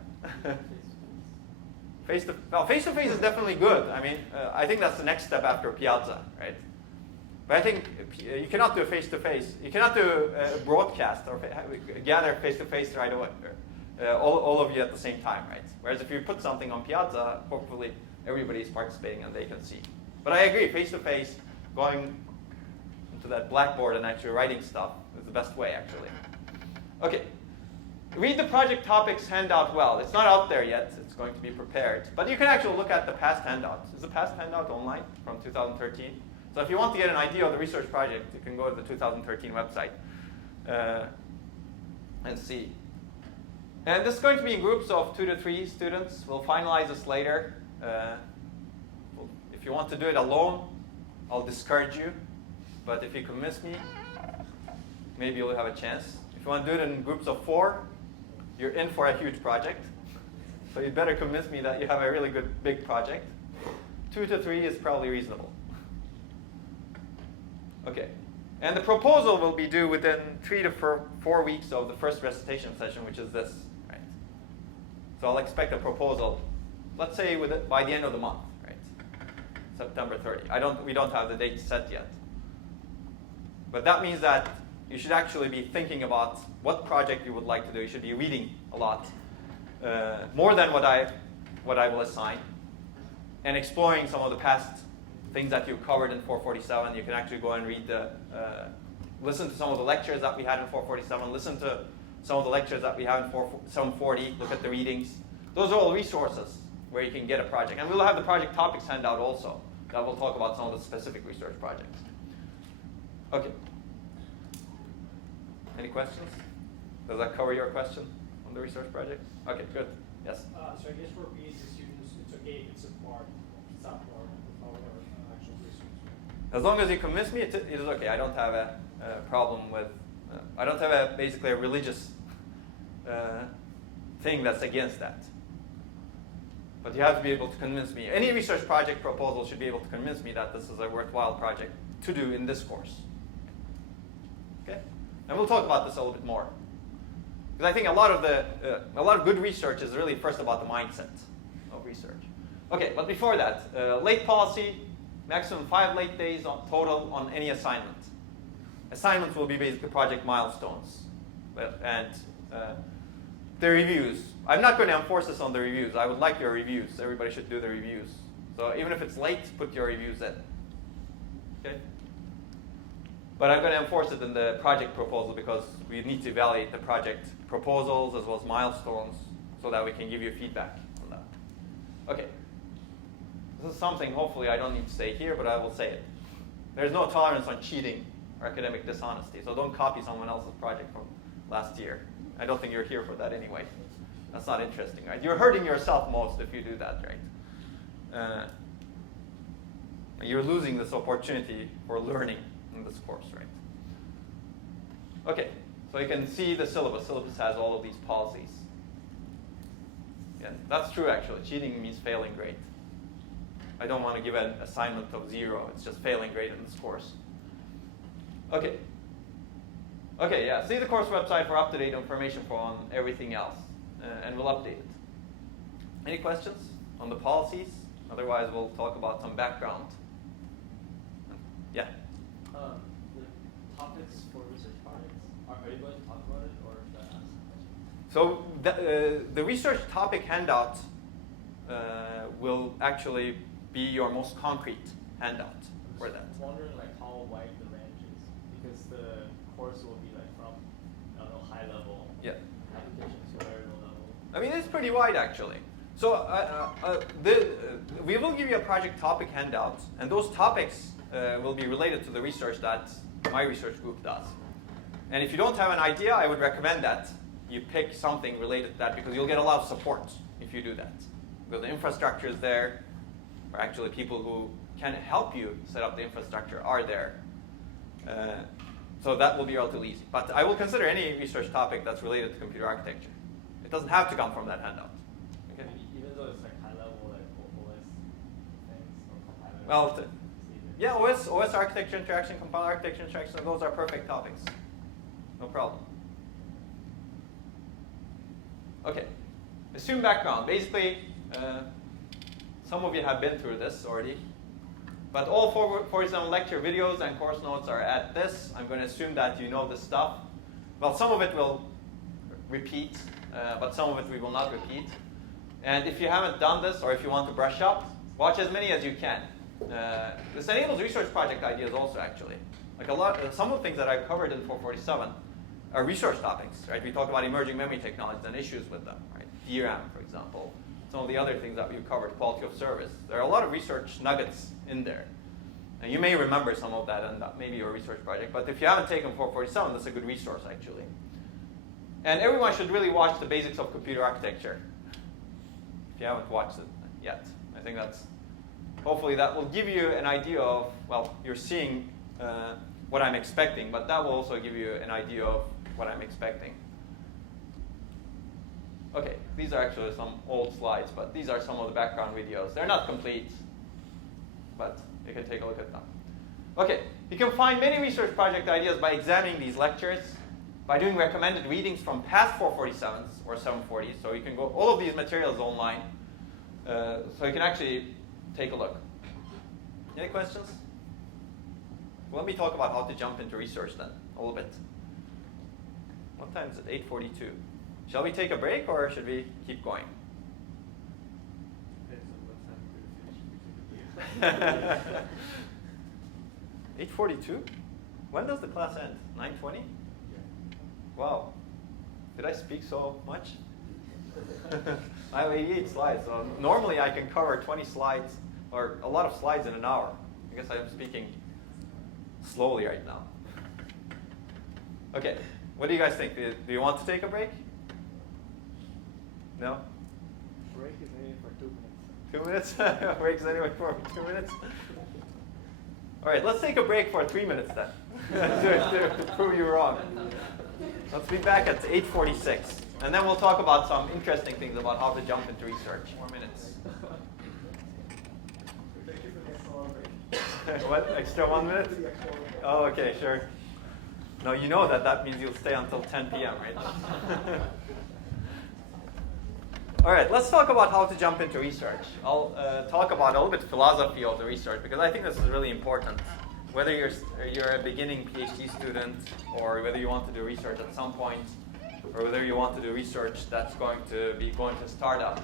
Face-to-face is definitely good. I mean, I think that's the next step after Piazza, right? But I think you cannot do a face-to-face. You cannot do a broadcast or gather face-to-face right away, all of you at the same time, right? Whereas if you put something on Piazza, hopefully everybody is participating and they can see. But I agree, face-to-face, going into that blackboard and actually writing stuff is the best way, actually. Okay. Read the project topics handout well. It's not out there yet. It's going to be prepared. But you can actually look at the past handouts. Is the past handout online from 2013? So if you want to get an idea of the research project, you can go to the 2013 website and see. And this is going to be in groups of 2 to 3 students. We'll finalize this later. If you want to do it alone, I'll discourage you. But if you convince me, maybe you'll have a chance. If you want to do it in groups of 4, you're in for a huge project. So you'd better convince me that you have a really good big project. 2 to 3 is probably reasonable. Okay. And the proposal will be due within 3 to 4 weeks of the first recitation session, which is this. Right? So I'll expect a proposal, let's say by the end of the month, right? September 30. We don't have the date set yet. But that means that you should actually be thinking about what project you would like to do. You should be reading a lot, more than what I will assign, and exploring some of the past things that you've covered in 447. You can actually go and read the listen to some of the lectures that we had in 447, listen to some of the lectures that we have in 740, look at the readings. Those are all resources where you can get a project. And we'll have the project topics handout also that will talk about some of the specific research projects. Okay. Any questions? Does that cover your question on the research project? Okay, good. Yes? So I guess for PhD students, it's okay if it's a part, it's not part of our actual research. As long as you convince me, it is okay. I don't have a problem with, I don't have basically a religious thing that's against that. But you have to be able to convince me. Any research project proposal should be able to convince me that this is a worthwhile project to do in this course. Okay? And we'll talk about this a little bit more. Because I think a lot of good research is really first about the mindset of research. Okay, but before that, late policy, maximum 5 late days total on any assignment. Assignments will be basically project milestones. And the reviews. I'm not going to enforce this on the reviews. I would like your reviews. Everybody should do the reviews. So even if it's late, put your reviews in. Okay? But I'm going to enforce it in the project proposal because we need to evaluate the project proposals as well as milestones so that we can give you feedback on that. Okay. This is something hopefully I don't need to say here, but I will say it. There's no tolerance on cheating or academic dishonesty, so don't copy someone else's project from last year. I don't think you're here for that anyway. That's not interesting, right? You're hurting yourself most if you do that, right? You're losing this opportunity for learning in this course, right? Okay, so you can see the syllabus. Syllabus has all of these policies. Yeah, that's true actually. Cheating means failing grade. I don't want to give an assignment of 0. It's just failing grade in this course. Okay. Okay, yeah. See the course website for up-to-date information on everything else, and we'll update it. Any questions on the policies? Otherwise, we'll talk about some background. Yeah. The topics for research projects, are you going to talk about it, or should I ask? So the research topic handout will actually be your most concrete handout for that. I'm wondering like how wide the range is, because the course will be like from, I don't know, high level applications to very low level. I mean, it's pretty wide actually. So we will give you a project topic handout, and those topics will be related to the research that my research group does. And if you don't have an idea, I would recommend that you pick something related to that because you'll get a lot of support if you do that. Because the infrastructure is there, or actually people who can help you set up the infrastructure are there. So that will be relatively easy. But I will consider any research topic that's related to computer architecture. It doesn't have to come from that handout. Okay? Even though it's like high level, like OS things or compiler. Well, yeah, OS architecture interaction, compiler architecture interaction, those are perfect topics. No problem. Okay, assume background. Basically, some of you have been through this already. But all 447 lecture videos and course notes are at this. I'm going to assume that you know this stuff. Well, some of it will repeat, but some of it we will not repeat. And if you haven't done this, or if you want to brush up, watch as many as you can. This enables research project ideas also, actually. Like some of the things that I've covered in 447 are research topics, right? We talk about emerging memory technologies and issues with them, right? DRAM, for example. Some of the other things that we've covered, quality of service. There are a lot of research nuggets in there. And you may remember some of that and maybe your research project, but if you haven't taken 447, that's a good resource, actually. And everyone should really watch the basics of computer architecture. If you haven't watched it yet. I think hopefully that will give you an idea of, well, you're seeing what I'm expecting, but that will also give you an idea of what I'm expecting. Okay, these are actually some old slides, but these are some of the background videos. They're not complete, but you can take a look at them. Okay, you can find many research project ideas by examining these lectures, by doing recommended readings from past 447s or 740s. So you can go, all of these materials online, so you can actually take a look. Any questions? Well, let me talk about how to jump into research then, a little bit. What time is it? 8:42. Shall we take a break or should we keep going? Depends on what time we're going to finish. 8:42? When does the class end? 9:20? Yeah. Wow. Did I speak so much? I have 88 slides, so normally I can cover 20 slides, or a lot of slides in an hour. I guess I'm speaking slowly right now. Okay, what do you guys think? Do you want to take a break? No? Break is needed for 2 minutes. 2 minutes? Breaks anyway for 2 minutes? All right, let's take a break for 3 minutes then, to prove you wrong. Let's be back at 8:46, and then we'll talk about some interesting things about how to jump into research. 4 minutes. Thank you for the extra long break. What, extra 1 minute? The extra long break. Oh, okay, sure. No, you know that means you'll stay until 10 p.m., right? All right, let's talk about how to jump into research. I'll talk about a little bit philosophy of the research, because I think this is really important. Whether you're a beginning PhD student, or whether you want to do research at some point, or whether you want to do research that's going to be going to a startup.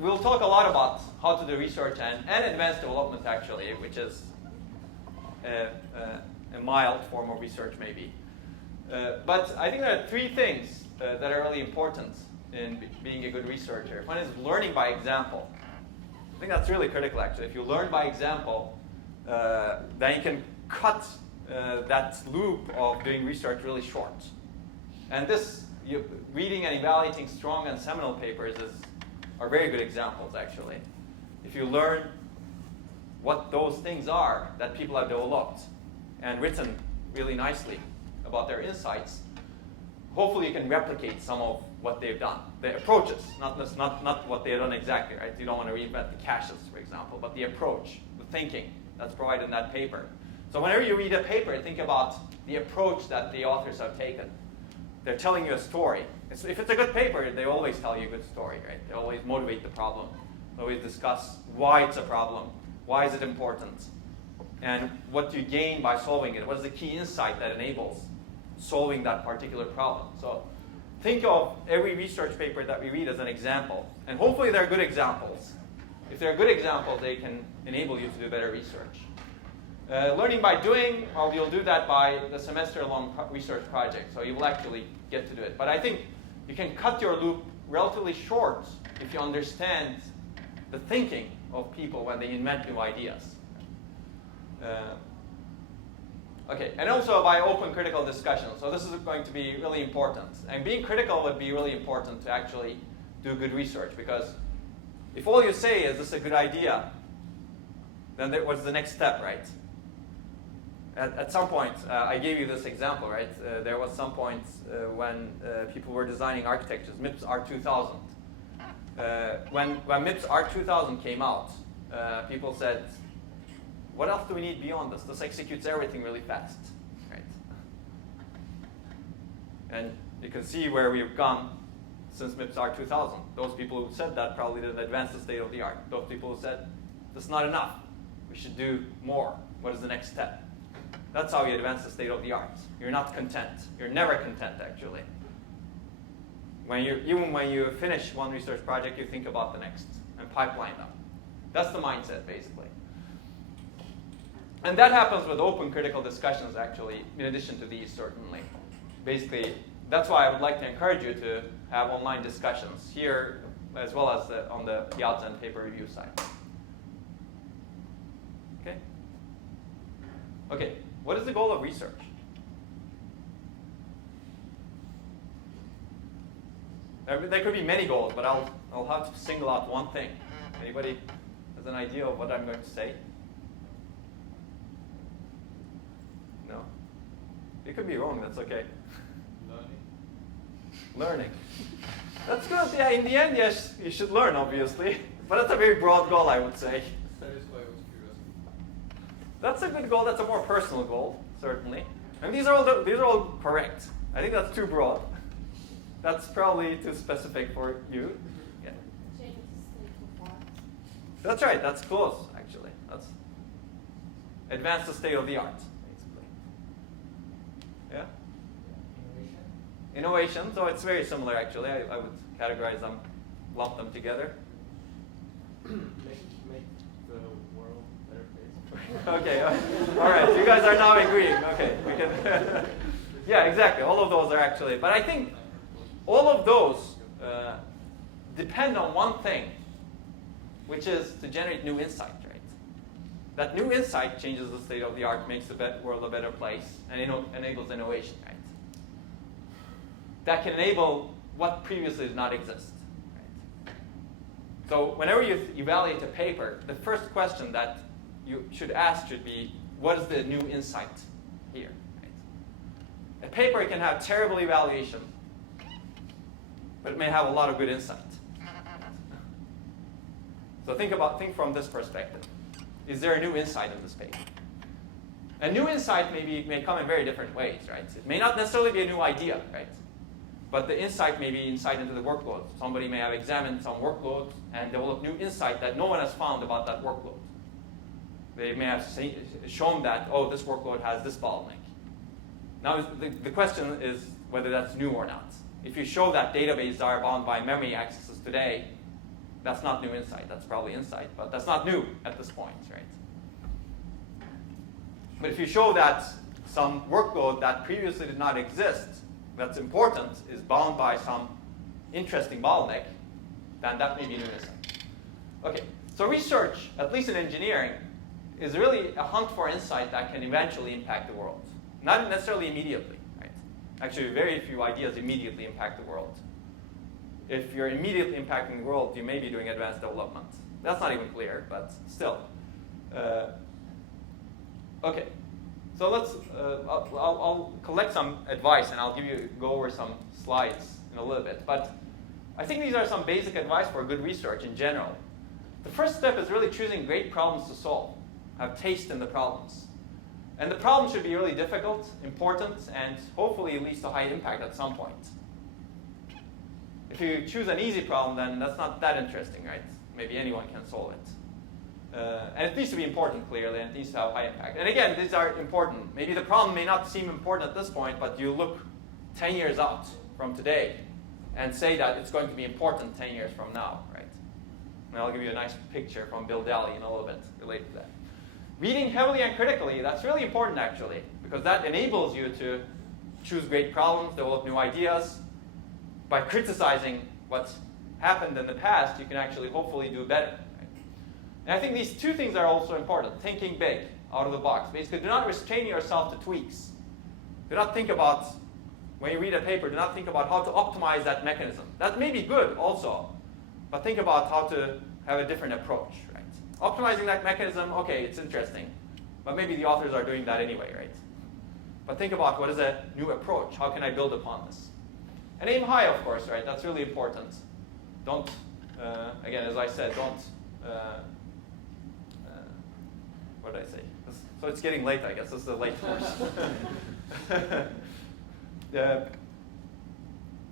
We'll talk a lot about how to do research and advanced development, actually, which is a mild form of research, maybe. But I think there are three things that are really important in being a good researcher. One is learning by example. I think that's really critical, actually. If you learn by example, then you can cut that loop of doing research really short. And reading and evaluating strong and seminal papers are very good examples, actually. If you learn what those things are that people have developed and written really nicely about their insights, hopefully you can replicate some of what they've done. The approaches, not what they've done exactly, right? You don't want to reinvent the caches, for example, but the approach, the thinking that's provided in that paper. So whenever you read a paper, think about the approach that the authors have taken. They're telling you a story. If it's a good paper, they always tell you a good story, right? They always motivate the problem. They always discuss why it's a problem, why is it important, and what do you gain by solving it? What is the key insight that enables solving that particular problem? So think of every research paper that we read as an example, and hopefully they're good examples. If they're good examples, they can enable you to do better research. Learning by doing, well, you'll do that by the semester-long research project, so you will actually get to do it. But I think you can cut your loop relatively short if you understand the thinking of people when they invent new ideas. Okay, and also by open critical discussion. So this is going to be really important. And being critical would be really important to actually do good research, because if all you say is this is a good idea, then what's the next step, right? At some point, I gave you this example, right? There was some point when people were designing architectures, MIPS R2000. When MIPS R2000 came out, people said, what else do we need beyond this? This executes everything really fast, right? And you can see where we've gone since MIPS R2000. Those people who said that probably didn't advance the state of the art. Those people who said, this is not enough. We should do more. What is the next step? That's how you advance the state of the art. You're not content. You're never content, actually. Even when you finish one research project, you think about the next and pipeline them. That's the mindset, basically. And that happens with open critical discussions, actually, in addition to these, certainly. Basically, that's why I would like to encourage you to have online discussions here, as well as on the Piazza and paper review side. Okay? Okay, what is the goal of research? There could be many goals, but I'll have to single out one thing. Anybody has an idea of what I'm going to say? No? You could be wrong, that's okay. Learning. That's good. Yeah, in the end, yes, you should learn, obviously. But that's a very broad goal, I would say. Satisfy with curiosity. That's a good goal. That's a more personal goal, certainly. And these are all correct. I think that's too broad. That's probably too specific for you. Yeah. Change the state of art. That's right. That's close, actually. That's advance the state of the art, basically. Yeah. Innovation. So it's very similar, actually. I would categorize them, lump them together. Make the world a better place. Okay, all right, you guys are now agreeing. Okay, we can. Yeah, exactly. All of those are actually, but I think all of those depend on one thing, which is to generate new insight, right? That new insight changes the state of the art, makes the world a better place, and enables innovation, right? That can enable what previously did not exist. Right? So whenever you evaluate a paper, the first question that you should ask should be, what is the new insight here? Right? A paper can have terrible evaluation, but it may have a lot of good insight. So think from this perspective. Is there a new insight in this paper? A new insight may come in very different ways, right? It may not necessarily be a new idea, right? But the insight may be insight into the workload. Somebody may have examined some workload and developed new insight that no one has found about that workload. They may have shown that, oh, this workload has this bottleneck. Now, the question is whether that's new or not. If you show that databases are bound by memory accesses today, that's not new insight. That's probably insight, but that's not new at this point, right? But if you show that some workload that previously did not exist, that's important, is bound by some interesting bottleneck, then that may be new insight. Okay, so research, at least in engineering, is really a hunt for insight that can eventually impact the world. Not necessarily immediately, right? Actually, very few ideas immediately impact the world. If you're immediately impacting the world, you may be doing advanced development. That's not even clear, but still. Okay, so let's. I'll collect some advice and I'll go over some slides in a little bit. But I think these are some basic advice for good research in general. The first step is really choosing great problems to solve. Have taste in the problems. And the problem should be really difficult, important, and hopefully leads to high impact at some point. If you choose an easy problem, then that's not that interesting, right? Maybe anyone can solve it. And it needs to be important, clearly, and it needs to have high impact. And again, these are important. Maybe the problem may not seem important at this point, but you look 10 years out from today and say that it's going to be important 10 years from now, right? And I'll give you a nice picture from Bill Daly in a little bit related to that. Reading heavily and critically, that's really important, actually, because that enables you to choose great problems, develop new ideas. By criticizing what's happened in the past, you can actually hopefully do better. Right? And I think these two things are also important. Thinking big, out of the box. Basically, do not restrain yourself to tweaks. Do not think about, when you read a paper, do not think about how to optimize that mechanism. That may be good also, but think about how to have a different approach. Right? Optimizing that mechanism, okay, it's interesting, but maybe the authors are doing that anyway, right? But think about what is a new approach? How can I build upon this? And aim high, of course, right? That's really important. Don't, again, as I said, don't, what did I say? So it's getting late, I guess. This is a late course.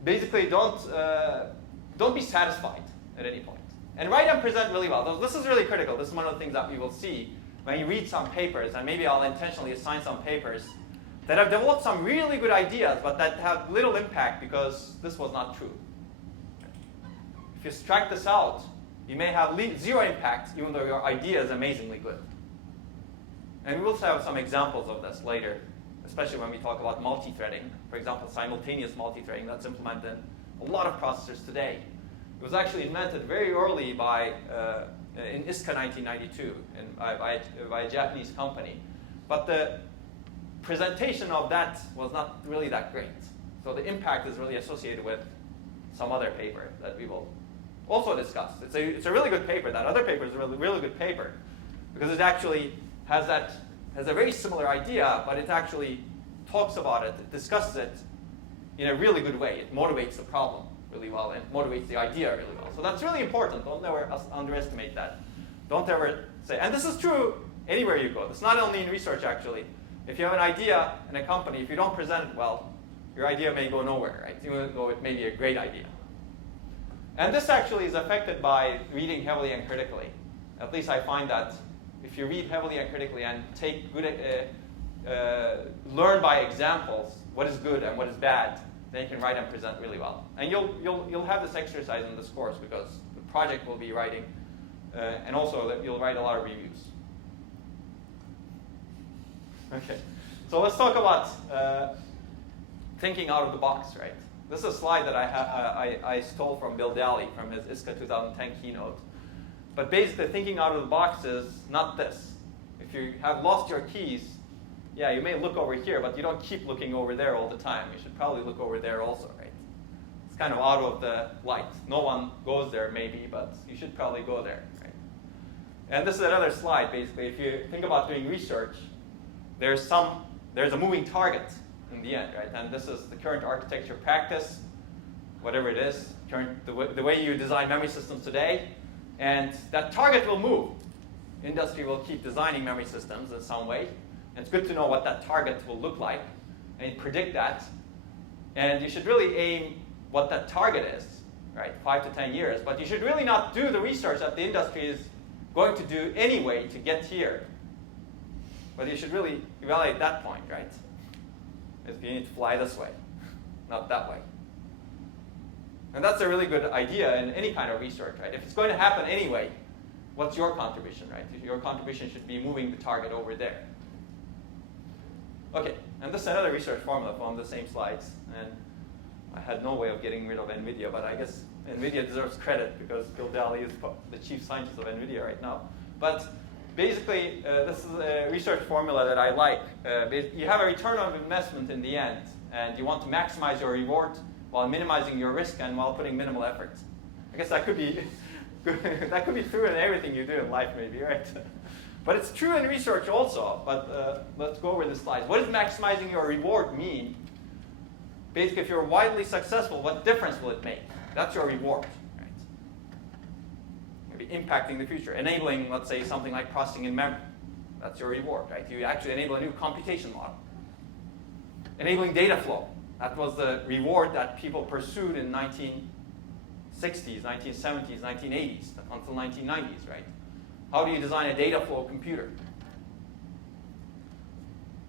Basically, don't be satisfied at any point. And write and present really well. This is really critical. This is one of the things that we will see when you read some papers, and maybe I'll intentionally assign some papers that have developed some really good ideas, but that have little impact because this was not true. If you strike this out, you may have zero impact, even though your idea is amazingly good. And we will have some examples of this later, especially when we talk about multi-threading. For example, simultaneous multi-threading that's implemented in a lot of processors today. It was actually invented very early in ISCA 1992 by a Japanese company. But the presentation of that was not really that great. So the impact is really associated with some other paper that we will also discuss. It's a really good paper. That other paper is a really good paper because it actually has a very similar idea, but it actually talks about it, it discusses it in a really good way. It motivates the problem really well and motivates the idea really well. So that's really important. Don't ever underestimate that. Don't ever say, and this is true anywhere you go. It's not only in research, actually. If you have an idea in a company, if you don't present it well, your idea may go nowhere, right? Even though it may be a great idea. And this actually is affected by reading heavily and critically. At least I find that if you read heavily and critically and take good, learn by examples what is good and what is bad, then you can write and present really well. And you'll have this exercise in this course because the project will be writing, and also that you'll write a lot of reviews. Okay, so let's talk about thinking out of the box, right? This is a slide that I stole from Bill Daly from his ISCA 2010 keynote. But basically, thinking out of the box is not this. If you have lost your keys, yeah, you may look over here, but you don't keep looking over there all the time. You should probably look over there also, right? It's kind of out of the light. No one goes there, maybe, but you should probably go there, right? And this is another slide, basically. If you think about doing research, there's a moving target in the end, right? And this is the current architecture practice, whatever it is, the way you design memory systems today. And that target will move. Industry will keep designing memory systems in some way. And it's good to know what that target will look like and predict that. And you should really aim what that target is, right? 5 to 10 years. But you should really not do the research that the industry is going to do anyway to get here. But you should really evaluate that point, right? If you need to fly this way, not that way. And that's a really good idea in any kind of research, right? If it's going to happen anyway, what's your contribution, right? Your contribution should be moving the target over there. Okay, and this is another research formula from the same slides. And I had no way of getting rid of NVIDIA, but I guess NVIDIA deserves credit because Bill Daly is the chief scientist of NVIDIA right now. But basically, this is a research formula that I like. You have a return on investment in the end, and you want to maximize your reward while minimizing your risk and while putting minimal effort. I guess that could be that could be true in everything you do in life, maybe, right? But it's true in research also. But let's go over the slides. What does maximizing your reward mean? Basically, if you're widely successful, what difference will it make? That's your reward, right? Maybe impacting the future, enabling, let's say, something like processing in memory. That's your reward, right? You actually enable a new computation model. Enabling data flow. That was the reward that people pursued in 1960s, 1970s, 1980s, until 1990s, right? How do you design a data flow computer?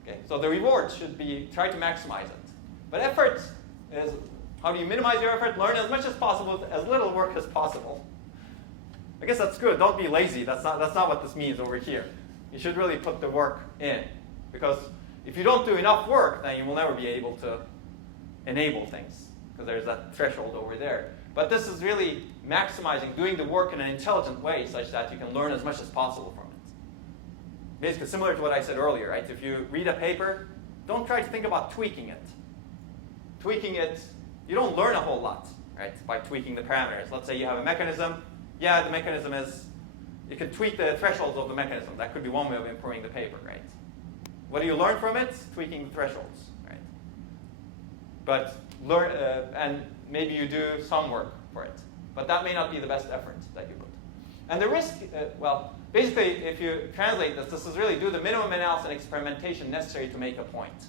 Okay, so the reward should be try to maximize it. But effort is how do you minimize your effort, learn as much as possible with as little work as possible. I guess that's good. Don't be lazy. That's not what this means over here. You should really put the work in. Because if you don't do enough work, then you will never be able to enable things. Because there's that threshold over there. But this is really maximizing, doing the work in an intelligent way such that you can learn as much as possible from it. Basically similar to what I said earlier, right? If you read a paper, don't try to think about tweaking it. Tweaking it, you don't learn a whole lot, right, by tweaking the parameters. Let's say you have a mechanism. Yeah, the mechanism is, you can tweak the thresholds of the mechanism. That could be one way of improving the paper, right? What do you learn from it? Tweaking the thresholds, right? But learn, and maybe you do some work for it. But that may not be the best effort that you put. And the risk, well, basically, if you translate this, this is really do the minimum analysis and experimentation necessary to make a point.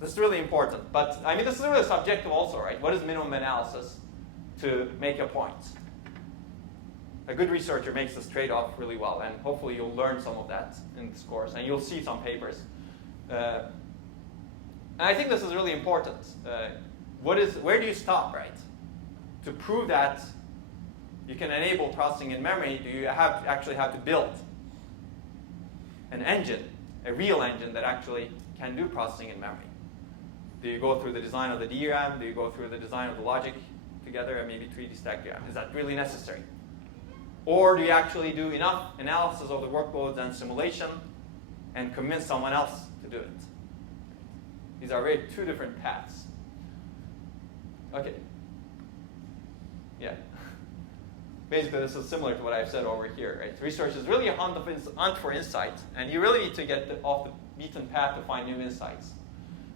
This is really important. But, I mean, this is really subjective also, right? What is minimum analysis to make a point? A good researcher makes this trade-off really well, and hopefully you'll learn some of that in this course, and you'll see some papers. And I think this is really important. Where do you stop, right? To prove that you can enable processing in memory, do you actually have to build an engine, a real engine that actually can do processing in memory? Do you go through the design of the DRAM? Do you go through the design of the logic together and maybe 3D stack DRAM? Is that really necessary? Or do you actually do enough analysis of the workloads and simulation and convince someone else to do it? These are very two different paths. Okay. Yeah. Basically, this is similar to what I've said over here, right? Research is really a hunt for insight, and you really need to get off the beaten path to find new insights.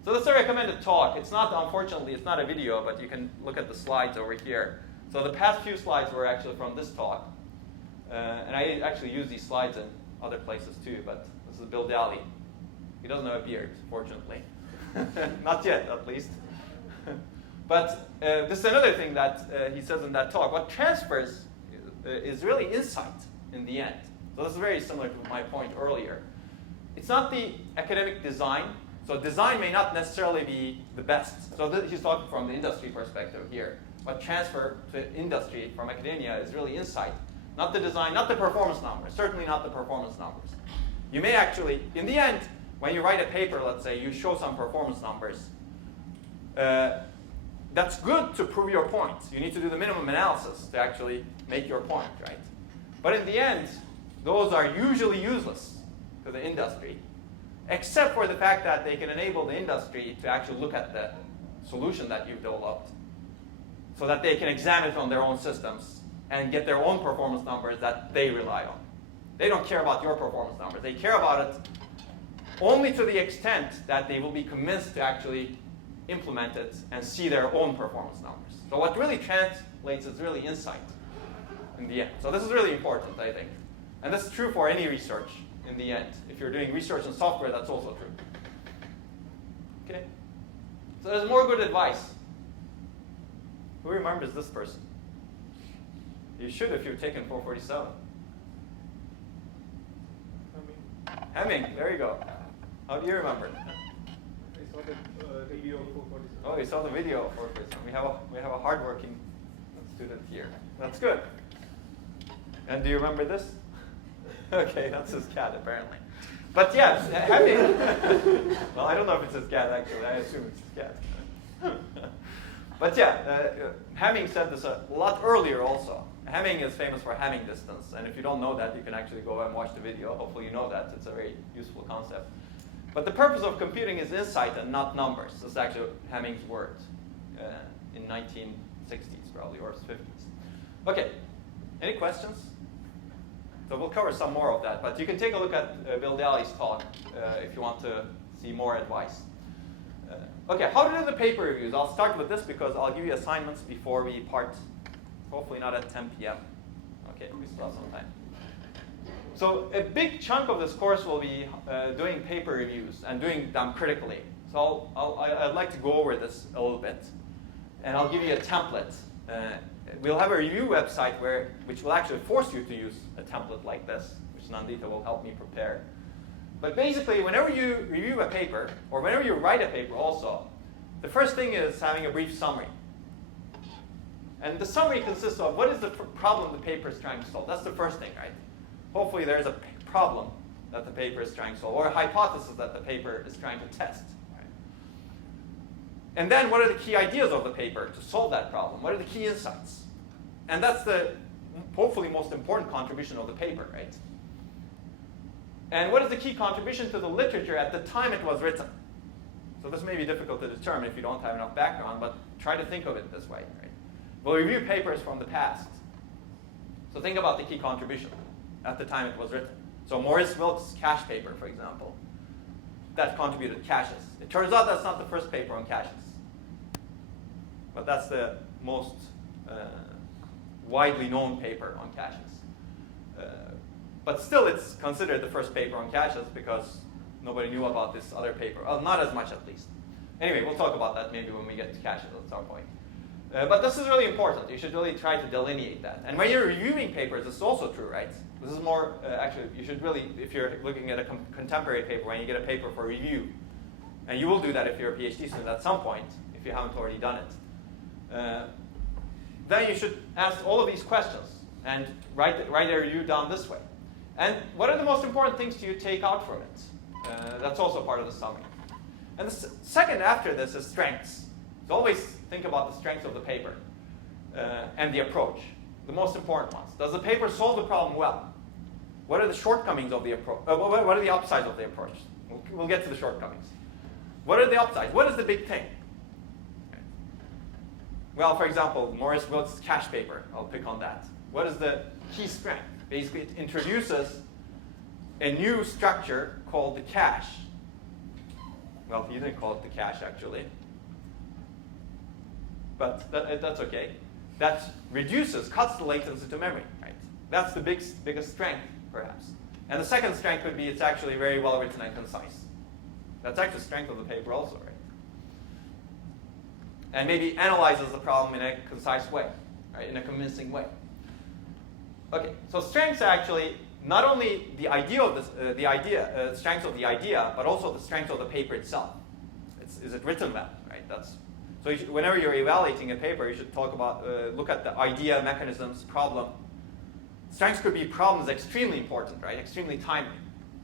So this is a recommended talk. It's not, unfortunately, it's not a video, but you can look at the slides over here. So the past few slides were actually from this talk. And I actually use these slides in other places too, but this is Bill Daly. He doesn't have a beard, fortunately. Not yet, at least. But this is another thing that he says in that talk. What transfers is really insight in the end. So this is very similar to my point earlier. It's not the academic design. So design may not necessarily be the best. So he's talking from the industry perspective here. What transfer to industry from academia is really insight. Not the design, not the performance numbers, certainly not the performance numbers. You may actually, in the end, when you write a paper, let's say, you show some performance numbers. That's good to prove your point. You need to do the minimum analysis to actually make your point, right? But in the end, those are usually useless to the industry, except for the fact that they can enable the industry to actually look at the solution that you've developed so that they can examine it on their own systems and get their own performance numbers that they rely on. They don't care about your performance numbers. They care about it only to the extent that they will be convinced to actually implement it and see their own performance numbers. So what really translates is really insight in the end. So this is really important, I think. And this is true for any research in the end. If you're doing research in software, that's also true. Okay? So there's more good advice. Who remembers this person? You should if you've taken 447. Hemming, there you go. How do you remember? I saw the video of 447. Oh, you saw the video of 447. We have a hardworking student here. That's good. And do you remember this? Okay, that's his cat apparently. But yes, Hemming. Well, I don't know if it's his cat actually. I assume it's his cat. But yeah, Hemming said this a lot earlier also. Hemming is famous for Hamming distance, and if you don't know that, you can actually go and watch the video. Hopefully you know that. It's a very useful concept. But the purpose of computing is insight and not numbers. This is actually Hemming's word in 1960s probably, or 50s. Okay, any questions? So we'll cover some more of that, but you can take a look at Bill Daly's talk if you want to see more advice. Okay, how to do the paper reviews? I'll start with this because I'll give you assignments before we part. Hopefully not at 10 p.m. Okay, we still have some time. So a big chunk of this course will be doing paper reviews and doing them critically. So I'd like to go over this a little bit. And I'll give you a template. We'll have a review website which will actually force you to use a template like this, which Nandita will help me prepare. But basically, whenever you review a paper, or whenever you write a paper also, the first thing is having a brief summary. And the summary consists of what is the problem the paper is trying to solve. That's the first thing, right? Hopefully there's a problem that the paper is trying to solve, or a hypothesis that the paper is trying to test. Right? And then what are the key ideas of the paper to solve that problem? What are the key insights? And that's the hopefully most important contribution of the paper, right? And what is the key contribution to the literature at the time it was written? So this may be difficult to determine if you don't have enough background, but try to think of it this way, right? We'll review papers from the past. So think about the key contribution at the time it was written. So Maurice Wilkes' cache paper, for example, that contributed caches. It turns out that's not the first paper on caches, but that's the most widely known paper on caches. But still, it's considered the first paper on caches because nobody knew about this other paper. Well, not as much, at least. Anyway, we'll talk about that maybe when we get to caches at some point. But this is really important. You should really try to delineate that. And when you're reviewing papers, this is also true, right? This is more, actually, you should really, if you're looking at a contemporary paper, when you get a paper for review, and you will do that if you're a PhD student at some point, if you haven't already done it, then you should ask all of these questions and write a review down this way. And what are the most important things do you take out from it? That's also part of the summary. And the second after this is strengths. So always think about the strengths of the paper and the approach, the most important ones. Does the paper solve the problem well? What are the shortcomings of the approach? What are the upsides of the approach? We'll get to the shortcomings. What are the upsides? What is the big thing? Okay. Well, for example, Maurice Wilkes' cache paper. I'll pick on that. What is the key strength? Basically, it introduces a new structure called the cache. Well, he didn't call it the cache, actually. But that's okay. That cuts the latency to memory, right? That's the biggest strength, perhaps. And the second strength would be it's actually very well written and concise. That's actually the strength of the paper also, right? And maybe analyzes the problem in a concise way, right? In a convincing way. Okay, so strengths are actually not only the idea of this, strengths of the idea, but also the strength of the paper itself. Is it written well, right? So whenever you're evaluating a paper, you should look at the idea, mechanisms, problem. Strengths could be problems extremely important, right? Extremely timely.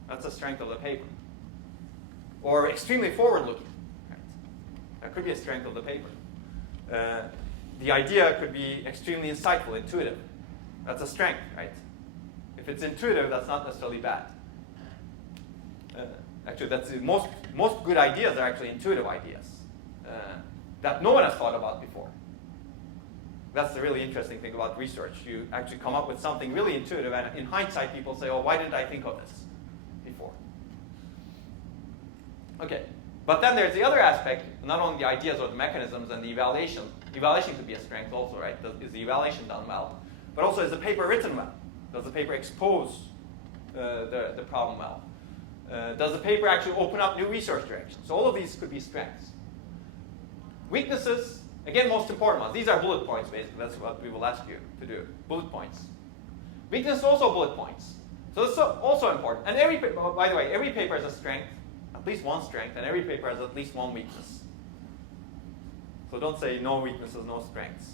That's the strength of the paper. or extremely forward-looking. Right? That could be a strength of the paper. The idea could be extremely insightful, intuitive. That's a strength, right? If it's intuitive, that's not necessarily bad. Actually, that's most good ideas are actually intuitive ideas that no one has thought about before. That's the really interesting thing about research. You actually come up with something really intuitive, and in hindsight, people say, "Oh, why didn't I think of this before?" Okay, but then there's the other aspect, not only the ideas or the mechanisms and the evaluation. Evaluation could be a strength also, right? Is the evaluation done well? But also, is the paper written well? Does the paper expose the problem well? Does the paper actually open up new research directions? So all of these could be strengths. Weaknesses, again, most important ones. These are bullet points, basically. That's what we will ask you to do. Bullet points. Weakness is also bullet points. So this is also important. And by the way, every paper has a strength, at least one strength, and every paper has at least one weakness. So don't say no weaknesses, no strengths.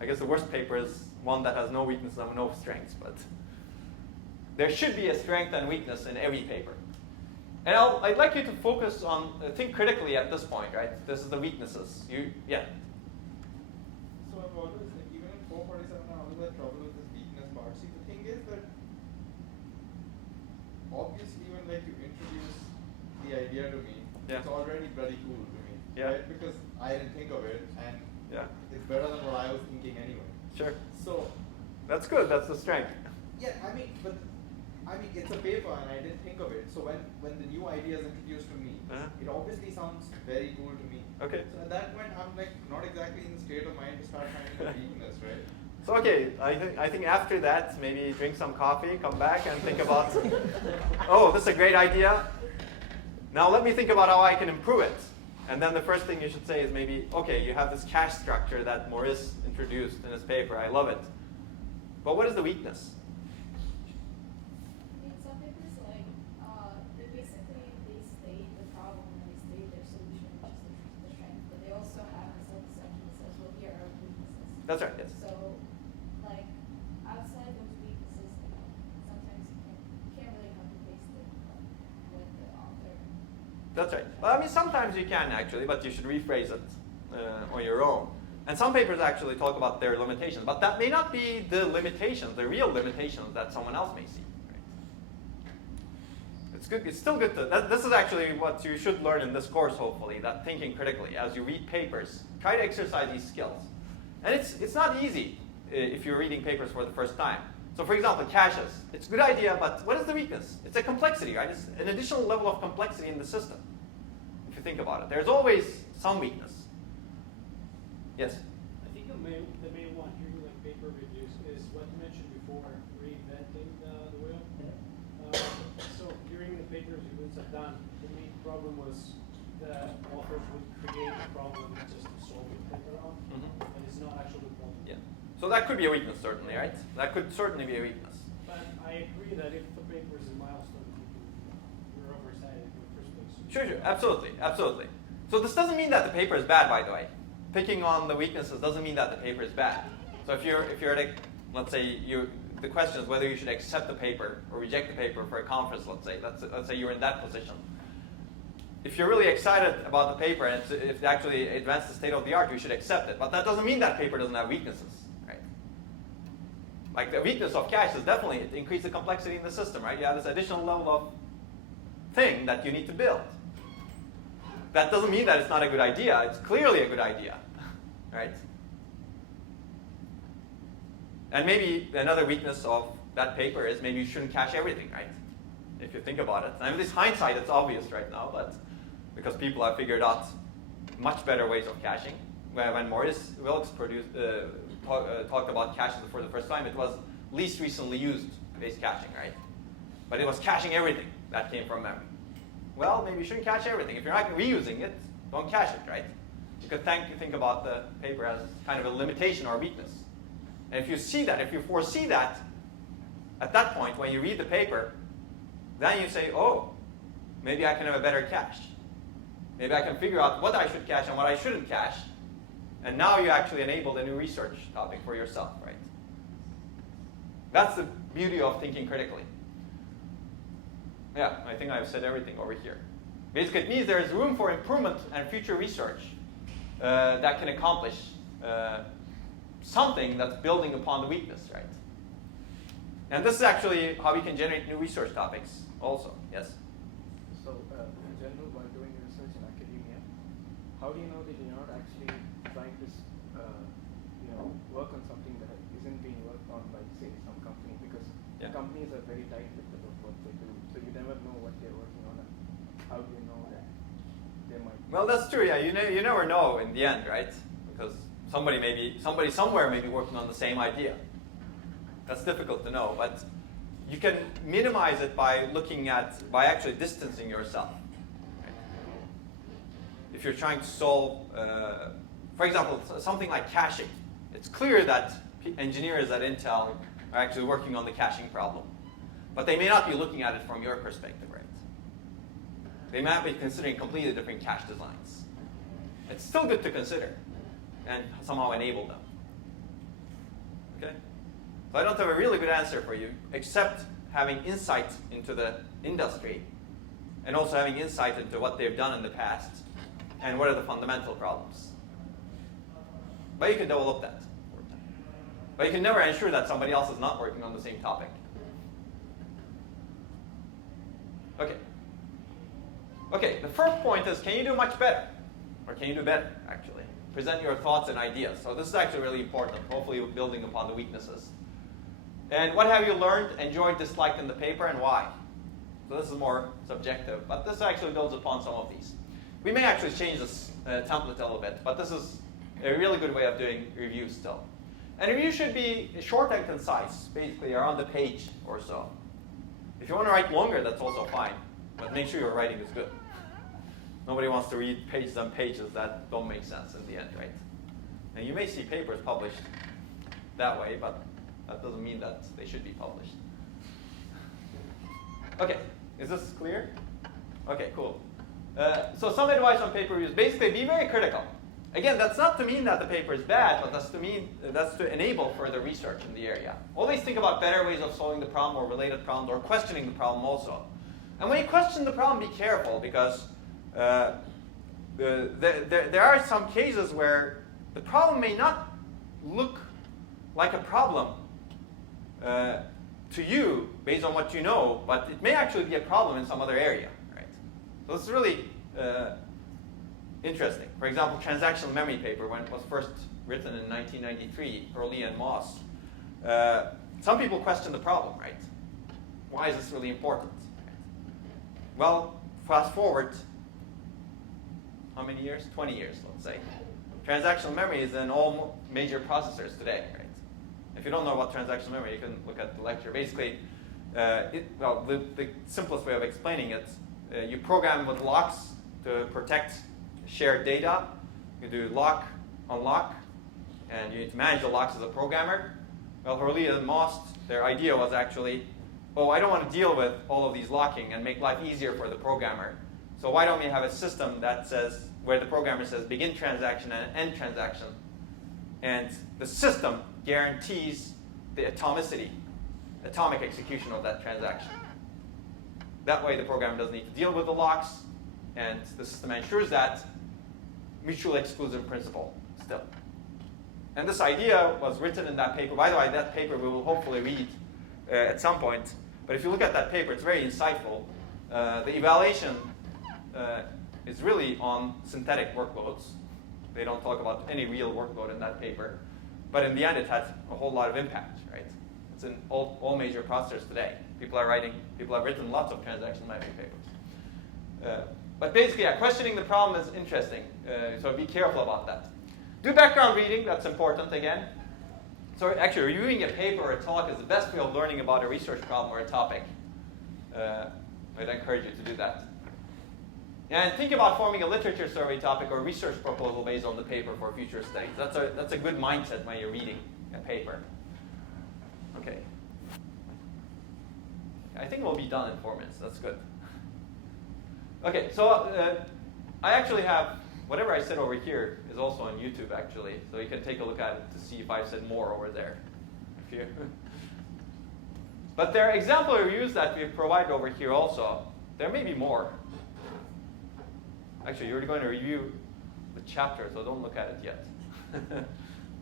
I guess the worst paper is one that has no weaknesses and no strengths, but there should be a strength and weakness in every paper. And I'd like you to focus on, think critically at this point, right? This is the weaknesses. Yeah. So I've always, even in 447, I always had trouble with this weakness part. See, the thing is that obviously when like you introduce the idea to me, it's already bloody cool to me. Yeah. Right? Because I didn't think of it, and it's better than what I was thinking anyway. Sure. So that's good. That's the strength. yeah, it's a paper and I didn't think of it. So when the new idea is introduced to me, it obviously sounds very cool to me. Okay. So at that point, I'm like not exactly in the state of mind to start finding the weakness, right? So okay, I think after that, maybe drink some coffee, come back and think about, oh, this is a great idea. Now let me think about how I can improve it. And then the first thing you should say is maybe, okay, you have this cache structure that Maurice introduced in his paper. I love it. But what is the weakness? In some papers, like, they basically state the problem and they state their solution, which is the strength. But they also have this other section that says, well, here are weaknesses. That's right, yes. So, like, outside those weaknesses, sometimes you can't really copy paste it with the author. That's right. Well, I mean, sometimes you can actually, but you should rephrase it on your own. And some papers actually talk about their limitations, but that may not be the limitations, the real limitations that someone else may see. Right? It's good. It's still good to. This is actually what you should learn in this course, hopefully. That thinking critically as you read papers, try to exercise these skills. And it's not easy if you're reading papers for the first time. So, for example, caches. It's a good idea, but what is the weakness? It's a complexity, right? It's an additional level of complexity in the system. If you think about it, there's always some weakness. Yes. I think the main one here, like paper reviews, is what you mentioned before, reinventing the wheel. So during the papers reviews I've done, the main problem was the authors would create a problem just to solve it later on, and it's not actually the problem. Yeah. So that could be a weakness, certainly, right? That could certainly be a weakness. But I agree that if the paper is a milestone, you're oversighted in the first place. Sure, absolutely, absolutely. So this doesn't mean that the paper is bad, by the way. Picking on the weaknesses doesn't mean that the paper is bad. So if you're at a, let's say the question is whether you should accept the paper or reject the paper for a conference. Let's say you're in that position. If you're really excited about the paper and if it actually advances the state of the art, you should accept it. But that doesn't mean that paper doesn't have weaknesses, right? Like the weakness of cache is definitely it increases the complexity in the system, right? You have this additional level of thing that you need to build. That doesn't mean that it's not a good idea. It's clearly a good idea, right? And maybe another weakness of that paper is maybe you shouldn't cache everything, right? If you think about it. I mean, this hindsight, it's obvious right now, but because people have figured out much better ways of caching. When Maurice Wilkes talked about caches for the first time, it was least recently used base caching, right? But it was caching everything that came from memory. Well, maybe you shouldn't cache everything. If you're not reusing it, don't cache it, right? You could think about the paper as kind of a limitation or weakness. And if you see that, if you foresee that, at that point, when you read the paper, then you say, oh, maybe I can have a better cache. Maybe I can figure out what I should cache and what I shouldn't cache. And now you actually enabled a new research topic for yourself, right? That's the beauty of thinking critically. Yeah, I think I've said everything over here. Basically, it means there is room for improvement and future research that can accomplish something that's building upon the weakness, right? And this is actually how we can generate new research topics also. Yes? So, in general, while doing research in academia, how do you know that you're not actually trying to, work on something that isn't being worked on by, say, some company? Because companies are very tight-lipped about what they do, so you never know what they're working on. And how do you know that they might? Well, that's true. Yeah, you never know in the end, right? Because somebody somewhere may be working on the same idea. That's difficult to know, but you can minimize it by by actually distancing yourself. Right? If you're trying to solve, for example, something like caching, it's clear that engineers at Intel are actually working on the caching problem, but they may not be looking at it from your perspective, right? They might be considering completely different cache designs. It's still good to consider and somehow enable them. Okay? So I don't have a really good answer for you, except having insight into the industry and also having insight into what they've done in the past and what are the fundamental problems. But you can develop that. But you can never ensure that somebody else is not working on the same topic. Okay. Okay, the first point is, can you do much better? Or can you do better, actually? Present your thoughts and ideas. So this is actually really important, hopefully building upon the weaknesses. And what have you learned, enjoyed, disliked in the paper, and why? So this is more subjective, but this actually builds upon some of these. We may actually change this template a little bit, but this is a really good way of doing reviews still. And review should be short and concise, basically around the page or so. If you want to write longer, that's also fine, but make sure your writing is good. Nobody wants to read pages and pages that don't make sense in the end, right? And you may see papers published that way, but that doesn't mean that they should be published. Okay, is this clear? Okay, cool. So some advice on paper reviews. Basically, be very critical. Again, that's not to mean that the paper is bad, but that's to enable further research in the area. Always think about better ways of solving the problem or related problems or questioning the problem also. And when you question the problem, be careful because there are some cases where the problem may not look like a problem to you based on what you know, but it may actually be a problem in some other area, right? So this is really interesting. For example, transactional memory paper, when it was first written in 1993, Hurley and Moss, some people question the problem, right? Why is this really important? Well, fast forward, how many years? 20 years, let's say. Transactional memory is in all major processors today, right? If you don't know what transactional memory, you can look at the lecture. Basically, the simplest way of explaining it, you program with locks to protect shared data. You do lock, unlock, and you need to manage the locks as a programmer. Well, Hurley and Moss, their idea was actually, I don't want to deal with all of these locking and make life easier for the programmer. So why don't we have a system that says, where the programmer says begin transaction and end transaction, and the system guarantees the atomic execution of that transaction. That way the programmer doesn't need to deal with the locks, and the system ensures that mutually exclusive principle still. And this idea was written in that paper. By the way, that paper we will hopefully read at some point. But if you look at that paper, it's very insightful. The evaluation is really on synthetic workloads. They don't talk about any real workload in that paper. But in the end, it had a whole lot of impact, right? It's in all major processors today. People have written lots of transactional memory papers. But basically, questioning the problem is interesting. So be careful about that. Do background reading, that's important again. So actually, reviewing a paper or a talk is the best way of learning about a research problem or a topic. I'd encourage you to do that. And think about forming a literature survey topic or research proposal based on the paper for future studies. That's a good mindset when you're reading a paper. Okay. I think we'll be done in 4 minutes. That's good. Okay, so I actually have, whatever I said over here is also on YouTube, actually. So you can take a look at it to see if I said more over there. But there are example reviews that we've provided over here also. There may be more. Actually, you're going to review the chapter, so don't look at it yet.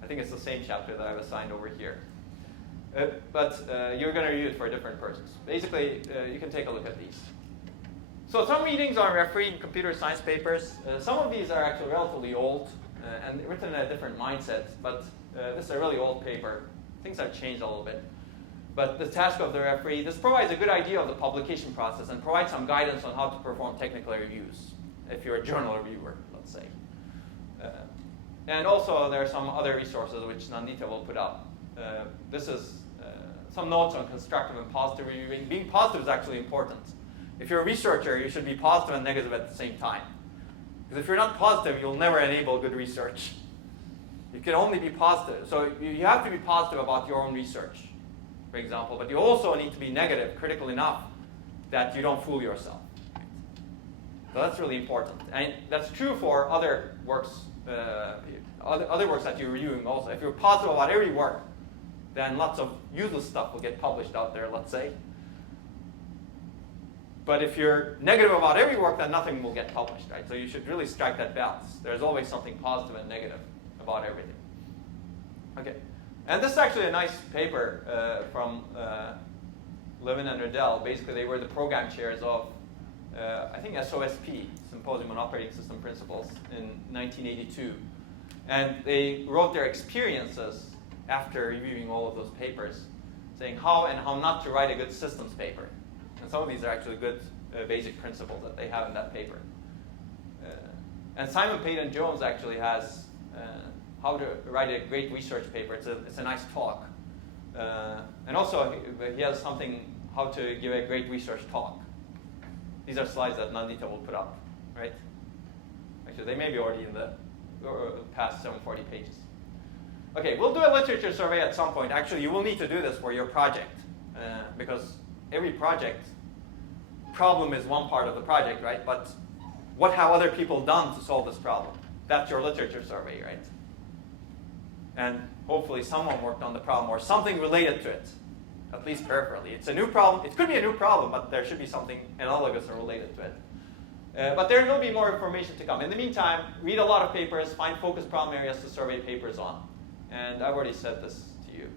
I think it's the same chapter that I've assigned over here. But you're going to review it for a different purpose. Basically, you can take a look at these. So some readings on refereed computer science papers. Some of these are actually relatively old and written in a different mindset, but this is a really old paper. Things have changed a little bit. But the task of the referee, this provides a good idea of the publication process and provides some guidance on how to perform technical reviews, if you're a journal reviewer, let's say. And also there are some other resources which Nandita will put up. This is some notes on constructive and positive reviewing. Being positive is actually important. If you're a researcher, you should be positive and negative at the same time. Because if you're not positive, you'll never enable good research. You can only be positive. So you have to be positive about your own research, for example. But you also need to be negative, critical enough that you don't fool yourself. So that's really important. And that's true for other works, other works that you're reviewing also. If you're positive about every work, then lots of useless stuff will get published out there, let's say. But if you're negative about every work, then nothing will get published, right? So you should really strike that balance. There's always something positive and negative about everything. Okay. And this is actually a nice paper from Levin and Riddell. Basically, they were the program chairs of, I think, SOSP, Symposium on Operating System Principles, in 1982. And they wrote their experiences after reviewing all of those papers, saying how and how not to write a good systems paper. And some of these are actually good basic principles that they have in that paper. And Simon Peyton Jones actually has how to write a great research paper. It's a nice talk. And also he has something, how to give a great research talk. These are slides that Nandita will put up, right? Actually, they may be already in the past 740 pages. Okay, we'll do a literature survey at some point. Actually, you will need to do this for your project because every project problem is one part of the project, right? But what have other people done to solve this problem? That's your literature survey, right? And hopefully someone worked on the problem or something related to it, at least peripherally. It's a new problem. It could be a new problem, but there should be something analogous or related to it. But there will be more information to come. In the meantime, read a lot of papers, find focus problem areas to survey papers on. And I've already said this to you.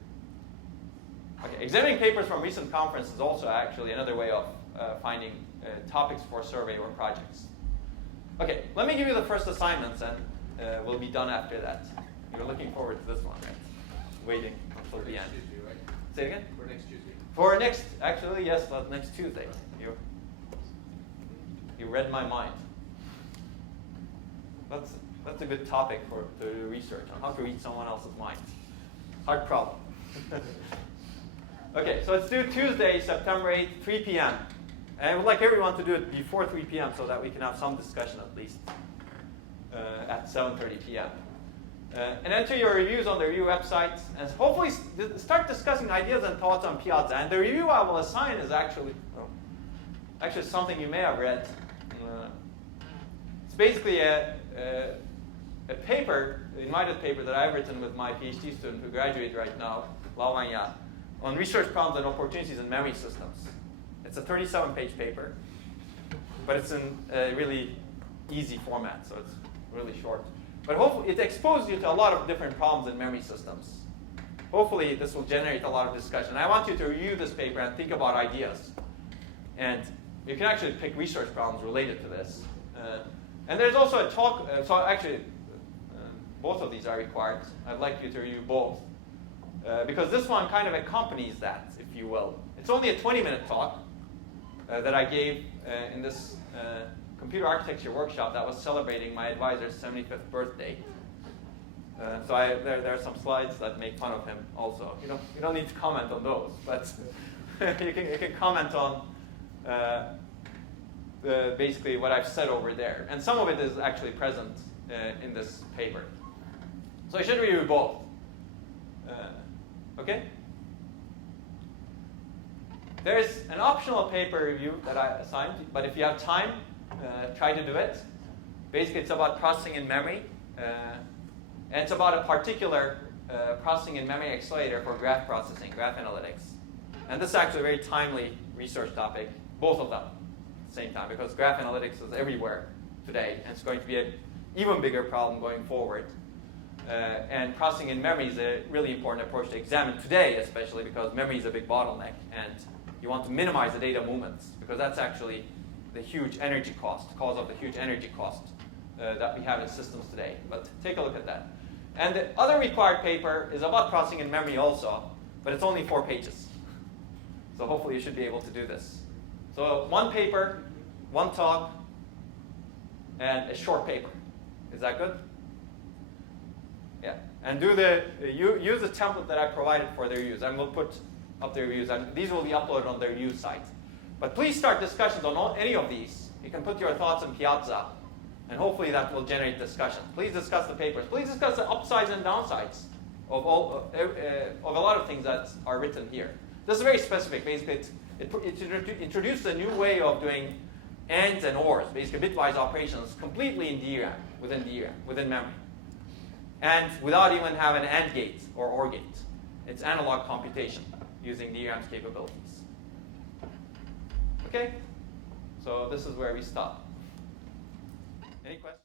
Okay, examining papers from recent conferences is also actually another way of finding topics for survey or projects. Okay, let me give you the first assignments and we'll be done after that. You're looking forward to this one, right? Waiting until the end. Tuesday, right? Say it again? For next Tuesday. For next, actually, yes, next Tuesday. You read my mind. That's a good topic to research on, how to read someone else's mind. Hard problem. Okay, so it's due Tuesday, September 8th, 3 p.m. And I would like everyone to do it before 3 p.m. so that we can have some discussion at least at 7:30 p.m. And enter your reviews on the review website and hopefully start discussing ideas and thoughts on Piazza. And the review I will assign is actually something you may have read. It's basically a paper, invited paper that I've written with my PhD student who graduated right now, Lavanya, on research problems and opportunities in memory systems. It's a 37-page paper, but it's in a really easy format, so it's really short. But hopefully it exposes you to a lot of different problems in memory systems. Hopefully this will generate a lot of discussion. I want you to review this paper and think about ideas. And you can actually pick research problems related to this. And there's also a talk, so actually both of these are required. I'd like you to review both. Because this one kind of accompanies that, if you will. It's only a 20-minute talk that I gave in this computer architecture workshop that was celebrating my advisor's 75th birthday. So there are some slides that make fun of him also. You don't need to comment on those, but you can comment on basically what I've said over there. And some of it is actually present in this paper. So I should review both. Okay? There's an optional paper review that I assigned, but if you have time, try to do it. Basically, it's about processing in memory. And it's about a particular processing in memory accelerator for graph processing, graph analytics. And this is actually a very timely research topic, both of them at the same time, because graph analytics is everywhere today, and it's going to be an even bigger problem going forward. And processing in memory is a really important approach to examine today, especially because memory is a big bottleneck, and you want to minimize the data movements, because that's actually the huge energy cost, cause of the huge energy cost that we have in systems today. But take a look at that. And the other required paper is about processing in memory also, but it's only 4 pages. So hopefully you should be able to do this. So 1 paper, 1 talk, and a short paper. Is that good? Yeah. And use the template that I provided for their use. And we'll put up their reviews. And these will be uploaded on their review site. But please start discussions on any of these. You can put your thoughts in Piazza. And hopefully that will generate discussion. Please discuss the papers. Please discuss the upsides and downsides of a lot of things that are written here. This is very specific. Basically, it introduced a new way of doing ANDs and ORs, basically bitwise operations, completely in DRAM, within memory. And without even having an AND gate or OR gate. It's analog computation using DRAM's capabilities. Okay? So this is where we stop. Any questions?